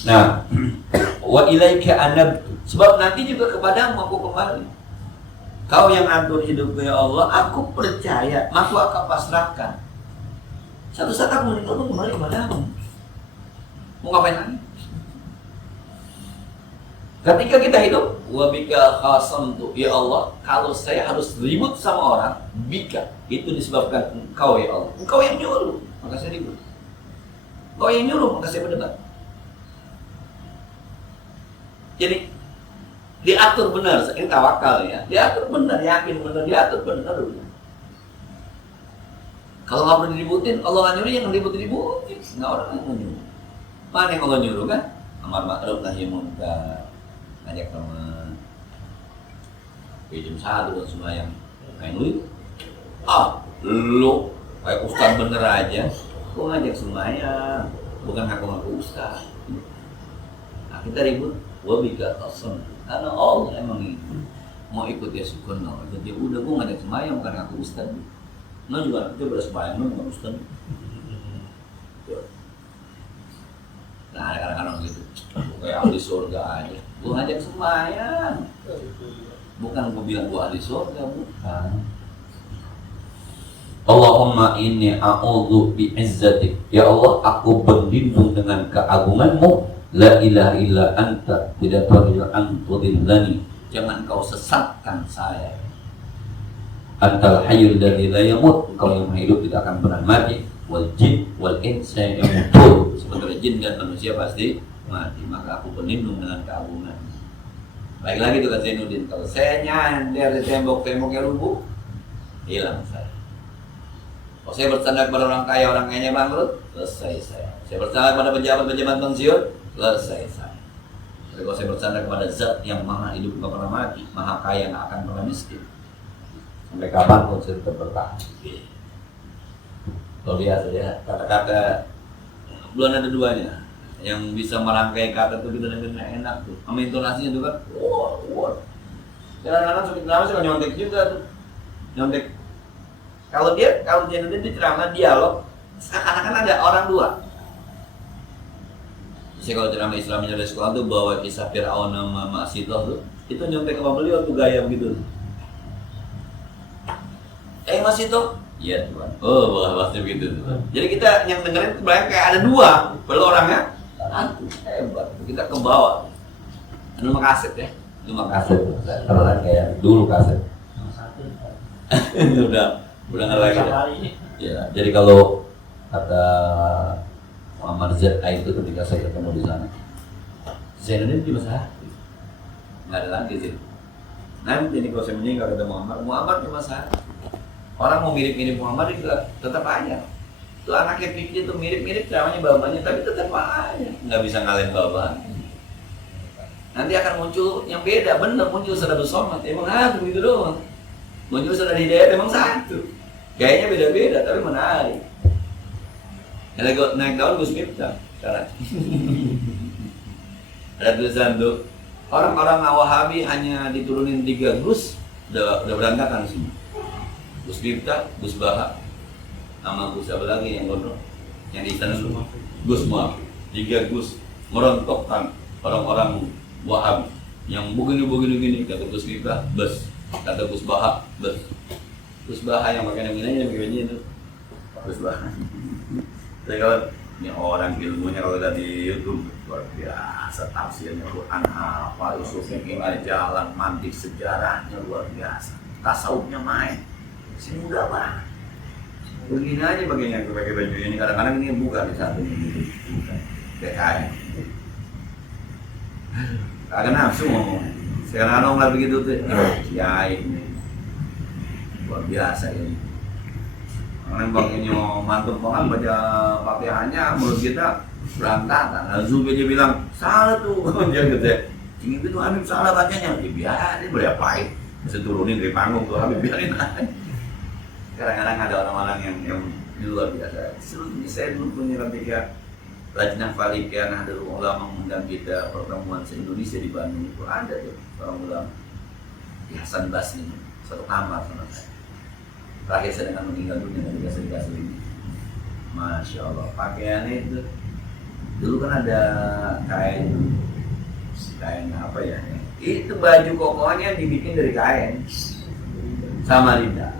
Nah, wa ilaika anab, sebab nanti juga kepadamu aku kembali. Kau yang atur hidupku ya Allah, aku percaya, maka aku akan pasrahkan. Satu saat aku meninggal pun kembali kepadamu. Mau ngapain lagi? Ketika kita hidup, wa bika khasamtu, ya Allah, kalau saya harus ribut sama orang, bika, itu disebabkan engkau ya Allah. Engkau yang nyuruh, maka saya ribut. Engkau yang nyuruh, maka saya berdebat. Jadi diatur benar, ini tawakal ya. Diatur benar, yakin benar, diatur benar. Kalau nggak perlu diributin, Allah nggak nyuruh, jangan ribut-ributin. Nggak orang yang nyuruh. Mana yang Allah nyuruh kan? Amar ma'ruf nahi munkar, ngajak teman. Jam 1 buat sembahyang. Main lu? Lu kayak ustaz bener aja. Gua ngajak sembahyang, bukan ngaku-ngaku ustaz. Nah, kita ribut. Gua bikin kosong karena Allah emang itu mau ikut ya syukur no. Jadi udah gua ngajak sembahyang bukan aku ustaz. No juga kita bersembahyang no bukan ustaz. Nah ada kadang-kadang gitu kayak ahli surga aja. Gua ngajak sembahyang bukan gua bilang gua ahli surga, bukan. Allahumma inni a'udzu bi'izzatik, ya Allah aku berlindung dengan keagunganmu. La ilaha illa anta, tidak tadil antudillani, jangan kau sesatkan saya. Antal hayyul ladzi la yamut, engkau yang hidup tidak akan pernah mati. Wal jin wal insa yamutun, sementara jin dan manusia pasti mati. Maka aku berlindung dengan keagungan. Baik lagi tuh kata Zainuddin, kalau saya nyandar di tembok-temboknya rubuh, hilang saya. Kalau saya bersandar kepada orang kaya, orang kayanya bangkrut, selesai saya. Saya bersandar pada pejabat-pejabat pensiun, selesai saya. Tapi kalau saya bersandar kepada zat yang maha hidup nggak pernah mati, maha kaya nggak akan pernah miskin, sampai kapan pun saya tetap bertahan. Kalau biasa ya kata-kata belum ada duanya. Yang bisa merangkai kata itu kita dengar enak tuh. Sama intonasinya tuh kan, wah. Kadang-kadang suka ceramah suka nyontek juga tuh, nyontek. Kalau dia ceramah dialog, seakan-akan ada orang dua. Saya kalau ceramah Islamnya dari sekolah tuh bawa kisah Fir'aun sama Ma'asitoh tuh, itu nyontek sama beliau tuh gaya begitu. Ma'asitoh? Iya Tuhan. Oh, bahasanya begitu tuh. Jadi kita yang dengerin tuh kayak ada dua, belum orangnya satu. Hebat. Kita ke bawah. Itu mah kaset ya. Itu mah kaset. Karena kayak dulu kaset. udah nggak lagi ya. Ya, jadi kalau kata Muhammad Z.A itu ketika saya ketemu di sana, Zainuddin di masa nggak ada lagi sih. Nanti ini kalau saya meninggal kata Muhammad di masa orang mau mirip-mirip Muhammad juga tetap aja. Tuh anaknya Fikri itu mirip-mirip namanya bapaknya, tapi tetap aja nggak bisa ngalahin bapak. Nanti akan muncul yang beda, bener muncul Saudara Somad, emang satu gitu doang. Muncul Saudara Hidayat emang satu, gayanya beda-beda tapi menarik. Naik daun Gus Miftah sekarang. Ada tulisan tuh, orang-orang Wahabi hanya diturunin 3 Gus, udah berantakan semua. Gus Miftah, Gus Baha, sama Gus apa lagi yang gondrong, yang di istana semua. Gus Muhammad, 3 Gus merontokkan orang-orang Wahabi yang begini kata Gus Miftah, bes, kata Gus Baha, bes. Gus Baha yang pakai namanya itu, Gus Baha. Jadi kalau ini orang ilmunya kalau lihat di YouTube luar biasa, tafsirnya Quran apa, usulnya jalan, mantik sejarahnya luar biasa, tasawufnya main, masih muda banget. Begini aja bagiannya aku pakai baju ini. Kadang-kadang ini buka di satu ini. Buka. TKN. Agak nafsu ngomong. Sekarang orang nggak begitu tuh. Ya ini. Luar biasa ini. Orang bang ini mantap banget baca Fatihahnya, menurut kita berantakan. Nah, Zubi dia bilang salah tuh. Dia gitu ya. Ini tuh Habib salah bacanya. Ya biarin, boleh apain. Bisa turunin dari panggung tuh Habib biarin aja. Kadang-kadang ada orang-orang yang luar biasa. Saya dulu punya ketika Lajnah Falika Nahdlatul Ulama mengundang kita pertemuan se-Indonesia di Bandung itu ada tuh seorang ulama Hasan Basri satu kamar sama saya. Terakhir saya dengan meninggal dunia dari dikasih ini. Masya Allah pakaiannya itu dulu kan ada kain apa ya? Itu baju kokohnya dibikin dari kain Samarinda.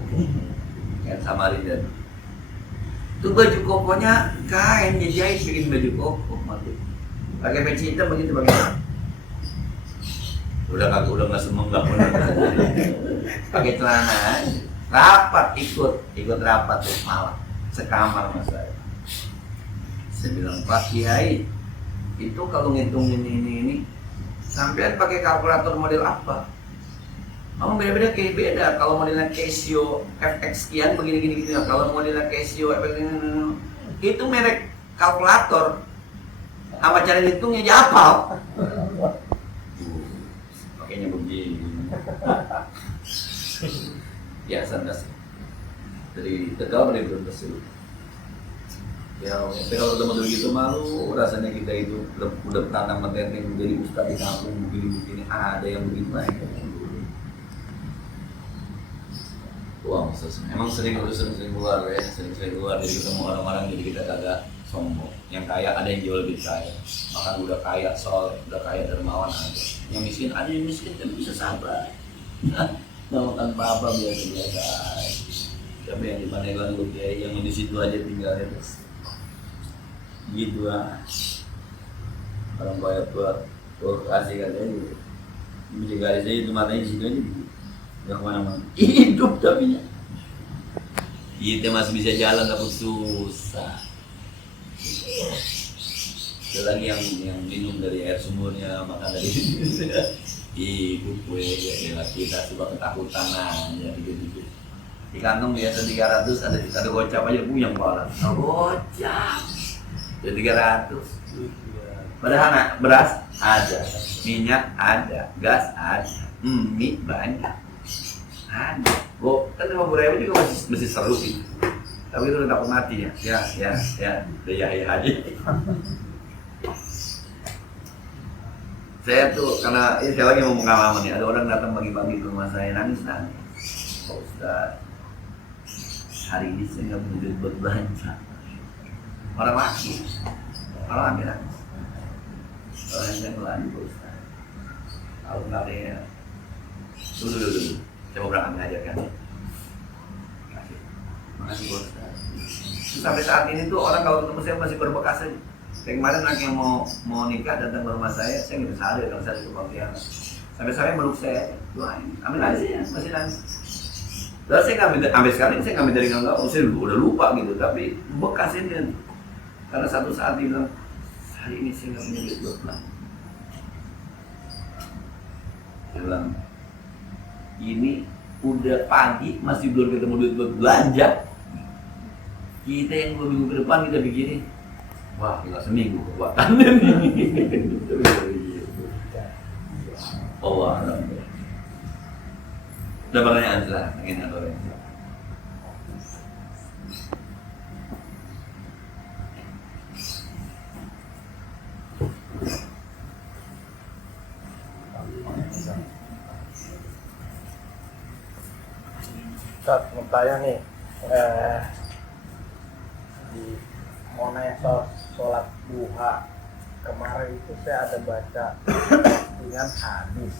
Samarinda itu baju kokonya kain dijahit bikin baju koko mati pakai peci hitam begitu bagaimana udah nggak semenggak pakai celana rapat ikut rapat tuh malam sekamar mas saya bilang Pak Kiai itu kalau ngitung ini sampean pakai kalkulator model apa? Oh beda-beda kayak beda. Kalau modelnya Casio FX sekian begini. Kalau modelnya Casio FX itu merek kalkulator. Sama cara hitungnya jafal. Pakainya begini. Biasa das. Dari Tegal dari Brebes itu. Ya, tapi kalau udah model gitu malu rasanya kita itu udah tanam menteng menjadi ustaz di kampung begini ada yang begitu aja. Wah, emang sering keluar ya, sering keluar jadi ketemu orang-orang jadi kita kagak sombong. Yang kaya ada yang jauh lebih kaya, makan udah kaya soleh, udah kaya dermawan aja. Yang miskin ada yang miskin tapi bisa sabar. Nggak makan apa-apa biasa-biasa. Tapi yang di Pandeglang gue kiai yang di situ aja tinggalnya terus. Gitu ah. Orang bayar buat kasih katanya gitu. Menjaga saya itu matanya di situ aja gitu. Gak kemana-mana hidup tapi nya kita masih bisa jalan tapi susah. Ada lagi yang minum dari air sumurnya makan dari hidup gue ya kita coba ketakutan aja gitu di kantong biasa 300 ada gocap aja puyeng kepala gocap ya 300 padahal beras ada minyak ada gas ada mie banyak ada, kan 50.000 juga masih seru sih. Tapi itu udah takut mati ya aja. Saya tuh karena saya lagi mau pengalaman ya, ada orang datang pagi-pagi ke rumah saya nangis. Pak Ustaz, hari ini saya nggak punya duit buat belanja. Orang laki nangis. Orang yang belanja Pak Ustaz. Kalau nggak ada ya, dulu. Saya mau berangkat mengajarkan. Makasih bos. Sampai saat ini tuh orang kalau ketemu saya masih berbekas aja. Kayak kemarin anak yang mau nikah datang ke rumah saya nggak bisa hadir kalau saya di Pontianak. Sampai saya meluk saya, doain, ambil aja ya, masih nangis. Lalu saya nggak ambil sekali, saya nggak dari nggak, saya udah lupa gitu, tapi bekas ini. Karena satu saat dia bilang, hari ini saya nggak punya duit buat pulang. Dia bilang, ini udah pagi masih belum ketemu duit buat belanja. Kita yang 2 minggu ke depan kita bikin, wah tinggal seminggu kekuatannya nih. Oh wah, udah pertanyaan lah, pengen atau Ustaz, mau tanya nih, mau nanya soal sholat duha. Kemarin itu saya ada baca dengan hadis,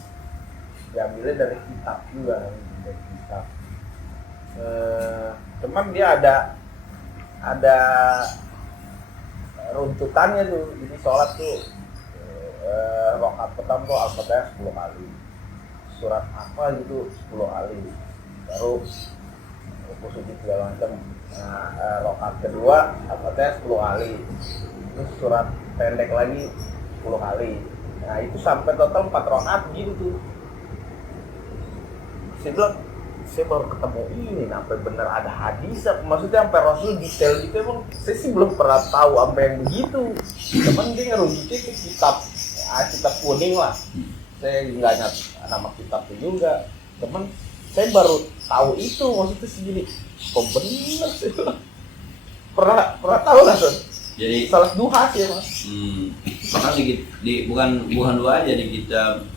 diambilnya dari kitab juga, dari kitab. Cuman dia ada runtutannya tuh, ini sholat tuh rakaat pertama tuh Al-Fatihah 10 kali, surat apa gitu 10 kali, baru sujud segala macam Nah, rakaat kedua Al-Fatihah 10 kali. Terus surat pendek lagi 10 kali. Nah, itu sampai total 4 rakaat gitu tuh. Saya bilang, saya baru ketemu ini, sampai bener ada hadis, maksudnya sampai Rasul detail gitu. Emang saya sih belum pernah tahu sampai yang begitu. Cuman dia ngerujuknya ke kitab kuning lah. Saya nggak ingat nama kitabnya juga. Cuman saya baru tahu itu, maksudnya segini. Kok bener sih? Pernah tahu lah tuh. Jadi Salat duha sih mas. Bahkan bukan dua aja di kitab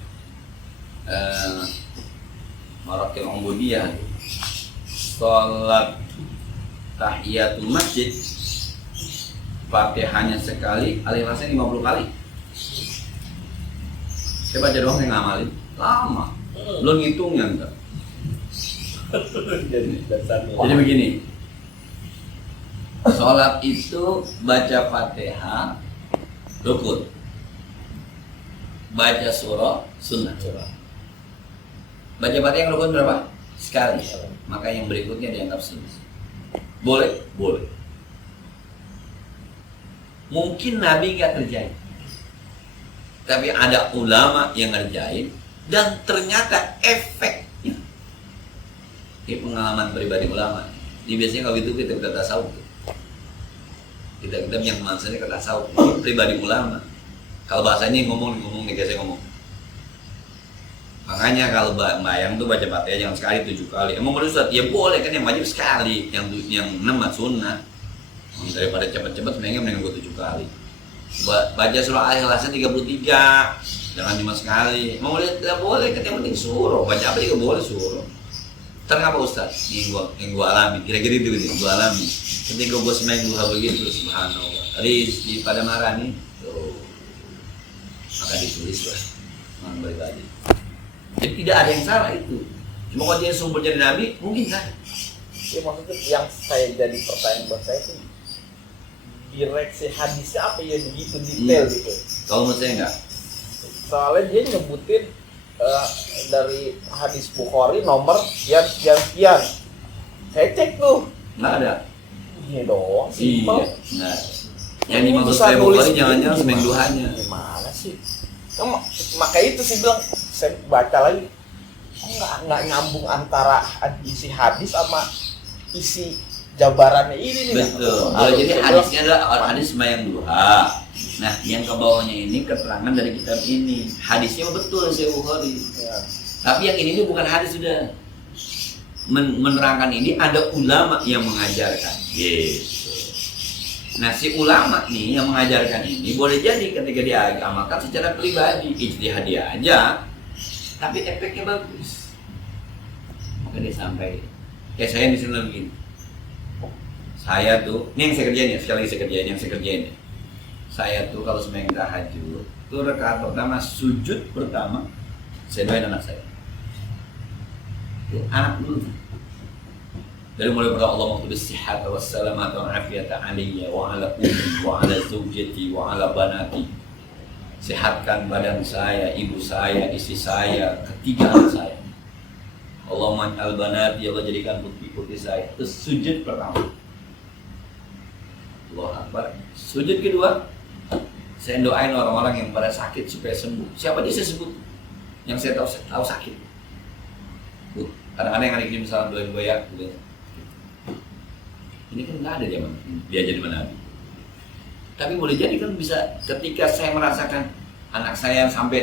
Marakil Ubudiyah, sholat tahiyatul masjid, Fatihahnya sekali, al-Ikhlasnya 50 kali. Saya baca doang, saya ngamalin lama, belum ngitungnya enggak. Jadi begini, sholat itu baca Fatihah rukun, baca surah sunnah. Baca Fatihah yang rukun berapa? Sekali. Maka yang berikutnya dianggap sunnah. Boleh? Boleh. Mungkin Nabi nggak kerjain, tapi ada ulama yang ngerjain dan ternyata efeknya. Ini pengalaman pribadi ulama. Ini biasanya kalau gitu kita tasawuf. Kita yang maksudnya kata tasawuf. Ini pribadi ulama. Kalau bahasanya ngomong nih kayak saya ngomong. Makanya kalau bayang tuh baca Fatihah jangan sekali 7 kali. Emang boleh Ustaz? Ya boleh kan, yang wajib sekali, yang 6 sunnah. Daripada cepat-cepat mendingan gue 7 kali. Baca surah Al-Ikhlasnya 33, jangan cuma sekali. Emang boleh? Tidak boleh kan, yang penting surah. Baca apa juga boleh surah. Kenapa Ustaz? Yang gua alami, kira-kira itu gua alami. Ketika gua semain duha begitu, subhanallah. Tadi pada marah nih, tuh. Maka ditulis lah, balik aja. Jadi tidak ada yang salah itu. Cuma kalau dia sumber dari Nabi, mungkin kan? Ya maksudnya yang saya jadi pertanyaan buat saya itu direksi hadisnya apa ya begitu detail gitu. Kalau menurut saya enggak. Soalnya dia nyebutin dari hadis Bukhari nomor sekian. Saya cek tuh. Nggak ada. Ini doang. Iya. Nah, yang dimaksud saya Bukhari jangan-jangan seminggu hanya. Gimana sih? Maka itu sih bilang, saya baca lagi, nggak nyambung antara isi hadis sama isi jabarannya ini nih. Betul. Jadi hadisnya adalah hadis sembahyang duha. Nah, yang ke bawahnya ini keterangan dari kitab ini. Hadisnya betul Sahih Bukhari. Ya. Tapi yang ini bukan hadis sudah. Menerangkan ini ada ulama yang mengajarkan. Gitu. Nah, si ulama nih yang mengajarkan ini boleh jadi ketika dia amalkan secara pribadi, ijtihadiyah aja, tapi efeknya bagus. Maka dia sampai, kayak saya misalnya begini. Saya tuh, ini yang saya kerjain ya, sekali lagi saya kerjain ya. Saya tuh kalau sembahyang tahajud, tuh rakaat pertama, sujud pertama, saya doain anak saya. Tuh, anak dulu. Dari mulai berdoa Allahumma qudus sihhata wassalamata wa afiyata alayya wa ala ummi wa ala zawjati wa ala banati. Sehatkan badan saya, ibu saya, istri saya, ketiga anak saya. Allahumma al-banati, Allah jadikan putih-putih saya. Itu sujud pertama. Allahu Akbar. Sujud kedua, saya doain orang-orang yang pada sakit supaya sembuh. Siapa dia saya sebut? Yang saya tahu sakit. Kadang-kadang yang adik misalnya doain gue ya, gitu. Ini kan nggak ada dia jadi mana. Tapi boleh jadi kan bisa ketika saya merasakan anak saya sampai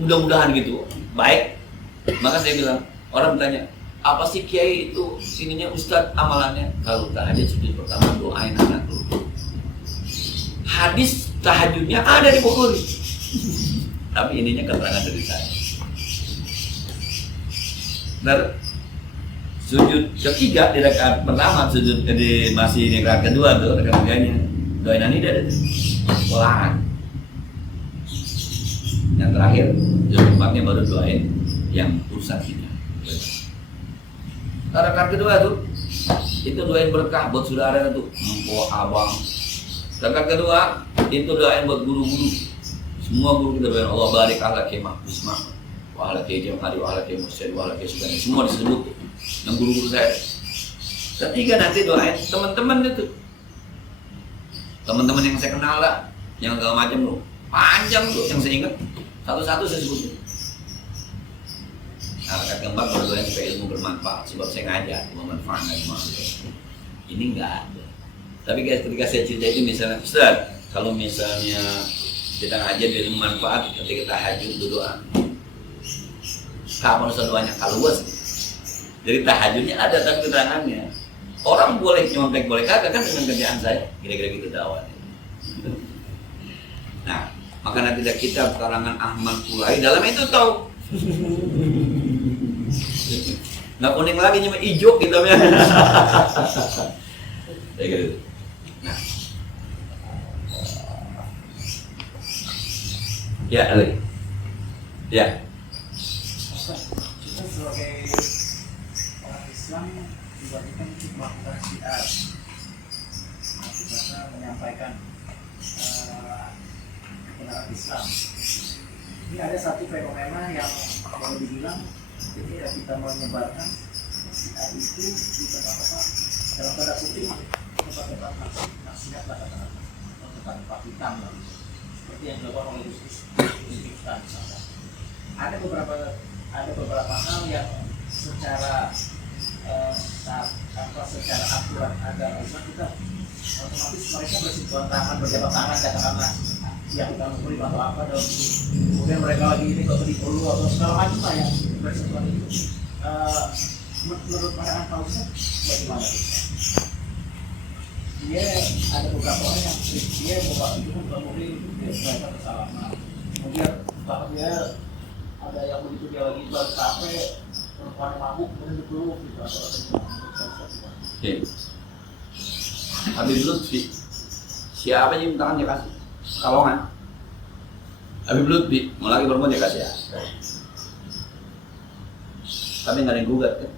mudah-mudahan gitu baik, maka saya bilang, orang bertanya apa sih kiai itu ininya Ustadz amalannya? Kalau tahajud sujud pertama doain anak lu. Hadis tahajudnya ada di Bukhari, tapi ininya keterangan dari saya. Dan sujud ketiga di rakaat pertama, sujud masih di rakaat kedua tuh, rakaat ketiganya doain anidah ada sekolahan. Yang terakhir sujud keempatnya baru doain yang urusan kita. Rakaat kedua tuh itu doain berkah buat saudara tuh, empok abang. Rakaat kedua itu doain buat guru-guru. Semua guru kita doain Allah barik ala kemah bismah wa ala kejam hari wa ala kemusyad wa ala kesukaan. Semua disebut yang guru-guru saya. Ketiga nanti doain teman-teman itu, teman-teman yang saya kenal lah, yang segala macam loh, panjang tuh yang saya ingat, satu-satu saya sebutin. Nah, kata Kembang berdoain supaya ilmu bermanfaat, sebab saya ngajar, bermanfaat dan bermanfaat. Ini enggak ada. Tapi guys, ketika saya cerita itu misalnya, Ustaz, kalau misalnya kita ngajar ilmu manfaat, ketika tahajud berdoa, kapan Ustaz doanya kaluas? Jadi tahajudnya ada tapi keterangannya. Orang boleh nyontek boleh kagak kan dengan kerjaan saya, kira-kira gitu dakwahnya. Nah, maka nanti ada kitab karangan Ahmad Kulai dalam itu tahu. Nggak kuning lagi cuma hijau kitabnya. Kayak gitu. Nah, ya Ali, ya. Kita sebagai orang Islam diwajibkan untuk melakukan syiar, kita menyampaikan kebenaran Islam. Ini ada satu fenomena yang boleh dibilang ketika kita menyebarkan syiar itu di tempat-tempat dalam tanda kutip tempat-tempat nasihat katakan tempat-tempat hitam seperti yang dilakukan oleh Uzbekistan misalnya. Ada beberapa hal yang secara secara aturan agama Islam kita otomatis mereka bersentuhan tangan, berjabat tangan katakanlah yang kita memberi atau apa dalam itu. Kemudian mereka lagi ini kalau diperlu atau segala macam lah yang bersentuhan itu. Menurut pandangan Pak Ustaz bagaimana? Dia ada beberapa orang yang dia bawa itu bukan memberi dia mereka bersalaman. Kemudian bahkan dia ada yang begitu dia lagi capek perempuan mabuk kemudian dipeluk gitu atau Habib Lutfi, siapa yang tangan dia kasih? Kalongan. Habib Lutfi, mau lagi perempuan dia kasih ya. Tapi nggak ada yang gugat kan?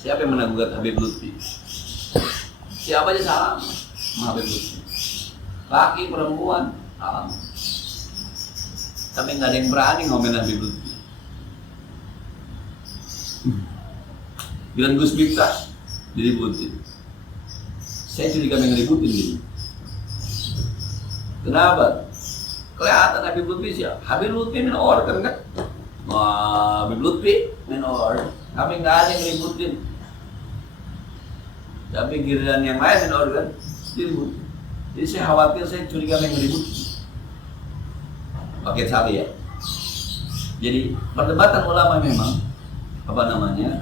Siapa yang menang gugat Habib Lutfi? Siapa aja salam sama Habib Lutfi? Laki perempuan salam. Tapi nggak ada yang berani ngomongin Habib Lutfi. Bilang Gus Miftah diributin. Saya curiga yang ngeributin gitu. Kenapa? Kelihatan Habib Lutfi siapa? Habib Lutfi main order kan? Wah, Habib Lutfi main order. Kami nggak ada yang ngeributin. Tapi giliran yang lain main order kan? Diributin. Jadi saya khawatir, saya curiga yang ngeributin. Paket satu ya. Jadi perdebatan ulama memang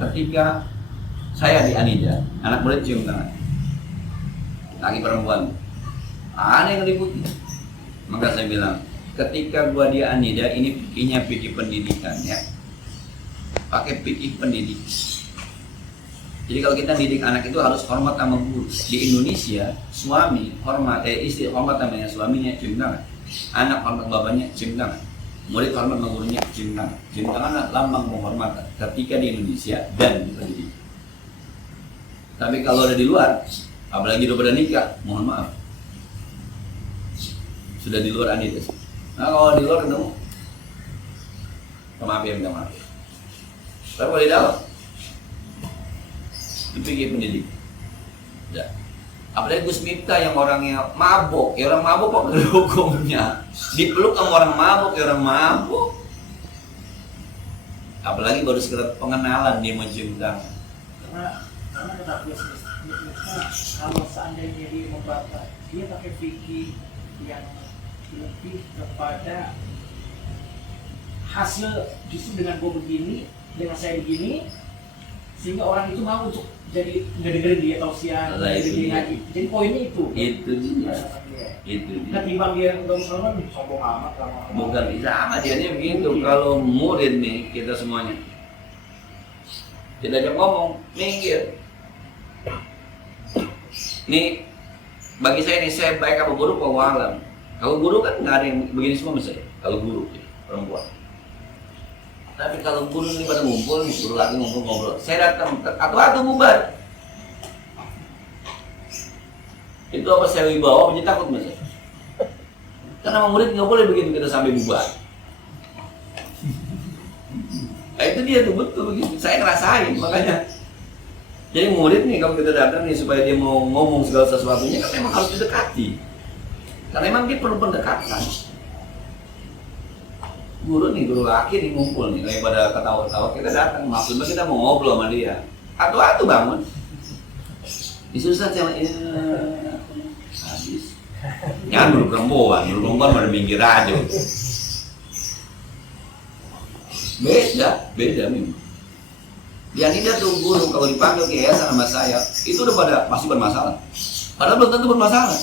ketika saya di Anida, anak murid cium tangan, laki perempuan, aneh yang ribut. Maka saya bilang, ketika gua di Anida ini fikih pendidikan ya, pakai fikih pendidik. Jadi kalau kita didik anak itu harus hormat sama guru. Di Indonesia, suami hormat, istri hormat sama suaminya cium tangan, anak hormat bapaknya cium tangan, murid hormat sama gurunya cium tangan. Cium tangan adalah lambang penghormatan ketika di Indonesia dan di pendidikan. Tapi kalau ada di luar, apalagi udah pada nikah, mohon maaf, sudah di luar Anida. Nah kalau di luar ketemu, maaf ya, minta maaf. Tapi kalau di dalam, dipikir pendidik. Ya. Apalagi Gus Miftah yang orangnya mabuk, ya orang mabuk kok ada hukumnya. Dipeluk sama orang mabuk, ya orang mabuk. Apalagi baru sekedar pengenalan dia mencium tangan. Karena kata Gus Miftah, kalau seandainya dia membantah, dia pakai fikih yang lebih kepada hasil justru dengan gue begini, dengan saya begini, sehingga orang itu mau untuk jadi ngedengerin dia tausiah, ngedengerin ngaji. Jadi poinnya itu. Itu dia. Itu dia. Ketimbang dia nggak musulman, sombong amat lama. Bukan sama dia begitu. Kalau murid nih kita semuanya, kita ajak ngomong, minggir. Nih, bagi saya nih, saya baik apa buruk apa alam. Kalau guru kan nggak ada yang begini semua misalnya. Kalau guru perempuan. Tapi kalau guru ini pada ngumpul, guru lagi ngumpul ngobrol. Saya datang, atau bubar. Itu apa saya wibawa menjadi takut misalnya. Karena murid nggak boleh begitu kita sampai bubar. Nah, itu itu dia tuh betul begitu. Saya ngerasain makanya. Jadi murid nih kalau kita datang nih supaya dia mau ngomong segala sesuatunya kan memang harus didekati. Karena memang dia perlu pendekatan. Guru laki nih ngumpul nih daripada ketawa-ketawa kita datang maksudnya kita mau ngobrol sama dia. Atu-atu bangun. Disuruh saja habis. Jangan guru perempuan pada minggir aja. Beda memang. Yang ini dia tuh guru kalau dipanggil ke yayasan sama saya itu udah pada pasti bermasalah. Padahal belum tentu bermasalah.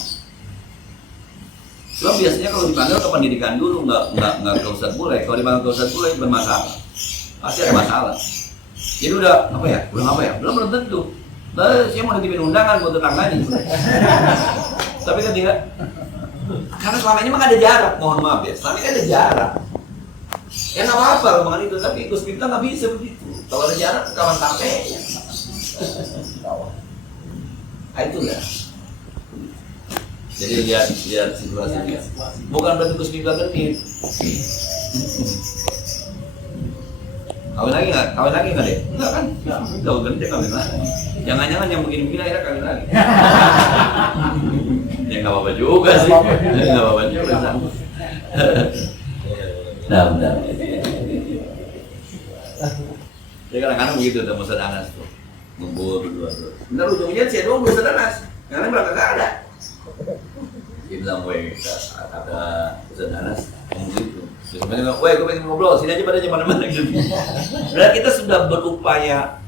Cuma biasanya kalau dipanggil ke pendidikan dulu nggak ke Ustadz Bule. Kalau dipanggil ke Ustadz Bule bermasalah. Pasti ada masalah. Jadi udah apa ya? Belum tentu. Saya mau nitipin undangan buat tetangganya. Tapi kan tidak. Karena selama ini memang ada jarak. Mohon maaf ya. Selama ini ada jarak. Ya nggak apa-apa omongan itu. Tapi Gus Miftah nggak bisa begitu. Kalau ada jarak kawan sampai. Itulah. Jadi lihat situasinya. Bukan berarti Gus Miftah genit. Kawin lagi nggak deh? Enggak kan? Udah gede kawin lagi. Jangan-jangan yang begini-begini akhirnya kawin lagi. Ya nggak apa-apa juga sih. Nggak apa-apa juga. Nah, benar. Ya kadang-kadang begitu udah Ustaz Anas tuh. Ngumpul berdua. Bentar ujungnya saya doang Ustaz Anas. Yang lain berangkat nggak ada. Dia bilang, kata Ustaz Anas ngomong gitu. Terus sebenarnya, gue pengen ngobrol, sini aja pada mana-mana gitu. Berarti kita sudah berupaya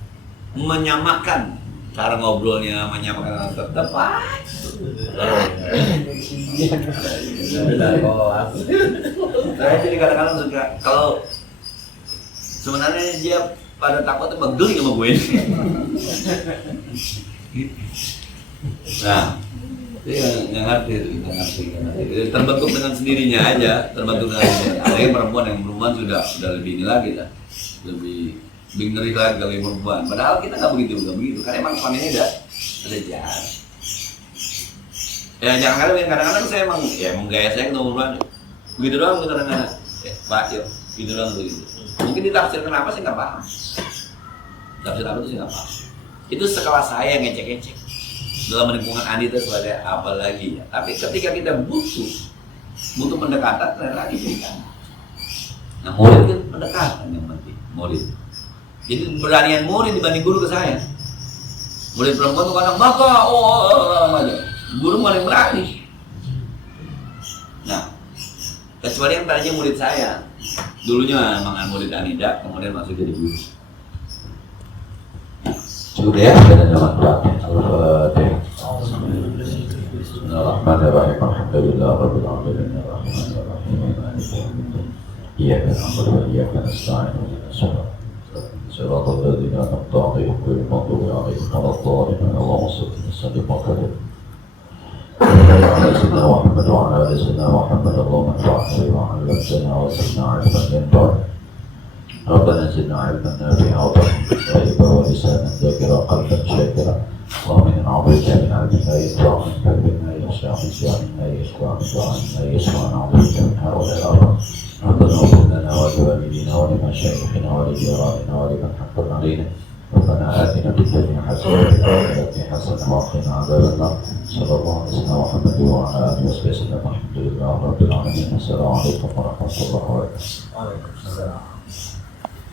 menyamakan cara ngobrolnya, menyamakan tetap. Saya jadi kadang-kadang suka kalau sebenarnya dia pada takutnya begeli sama gue. Nah, nggak ngerti. Terbentuk dengan sendirinya aja, Ada yang perempuan yang sudah lebih ini lagi lah, lebih ngeri lagi kalau yang perempuan. Padahal kita nggak begitu, karena emang panennya ada jarak. Ya jangan kadang-kadang saya emang gaya saya ketemu perempuan, begitu doang kadang-kadang. Pak, yuk, gitu doang begitu. Mungkin ditafsirkan apa sih nggak paham. Tafsir apa itu sih nggak paham. Itu sekelas saya yang ngecek-ngecek. Dalam lingkungan Andi itu sebagai apa lagi ya. Tapi ketika kita butuh pendekatan, lagi berikan. Nah murid kan pendekatan yang penting, murid. Jadi beranian murid dibanding guru ke saya. Murid perempuan tuh kadang bapak, aja. Guru paling berani. Nah, kecuali yang tadinya murid saya, dulunya memang murid Anida, kemudian masuk jadi guru. Cukup ya, dan zaman praktek. Al-Fatihah. Bismillahirrahmanirrahim. Alhamdulillah rabbil alamin. Iyyaka na'budu wa iyyaka nasta'in. Shiratal ladzina an'amta 'alaihim ghairil maghdubi 'alaihim waladdallin. Allahumma shalli wa sallim wa barik على سيدنا محمد وعلى آل سيدنا محمد اللهم انفعنا بما علمتنا وزدنا علما ينفع ربنا زدنا علما نافعا وفهما ولسانا ذاكرا قلبا شاكرا اللهم إنا نعوذ بك من علم لا ينفع من قلب لا يخشع من شأن لا يشفع من دعاء لا يشفع نعوذ بك من هؤلاء الأمر ربنا اغفر لنا ولوالدينا ولمشايخنا ولجيراننا ولمن حقنا علينا ربنا آتنا في الدنيا حسنة وفي الآخرة حسنة وقنا عذاب النار صلى الله عليه وسلم محمد وعلى آله وصحبه وسلم الحمد لله رب العالمين السلام عليكم ورحمة الله وبركاته. Waalaikumsalam.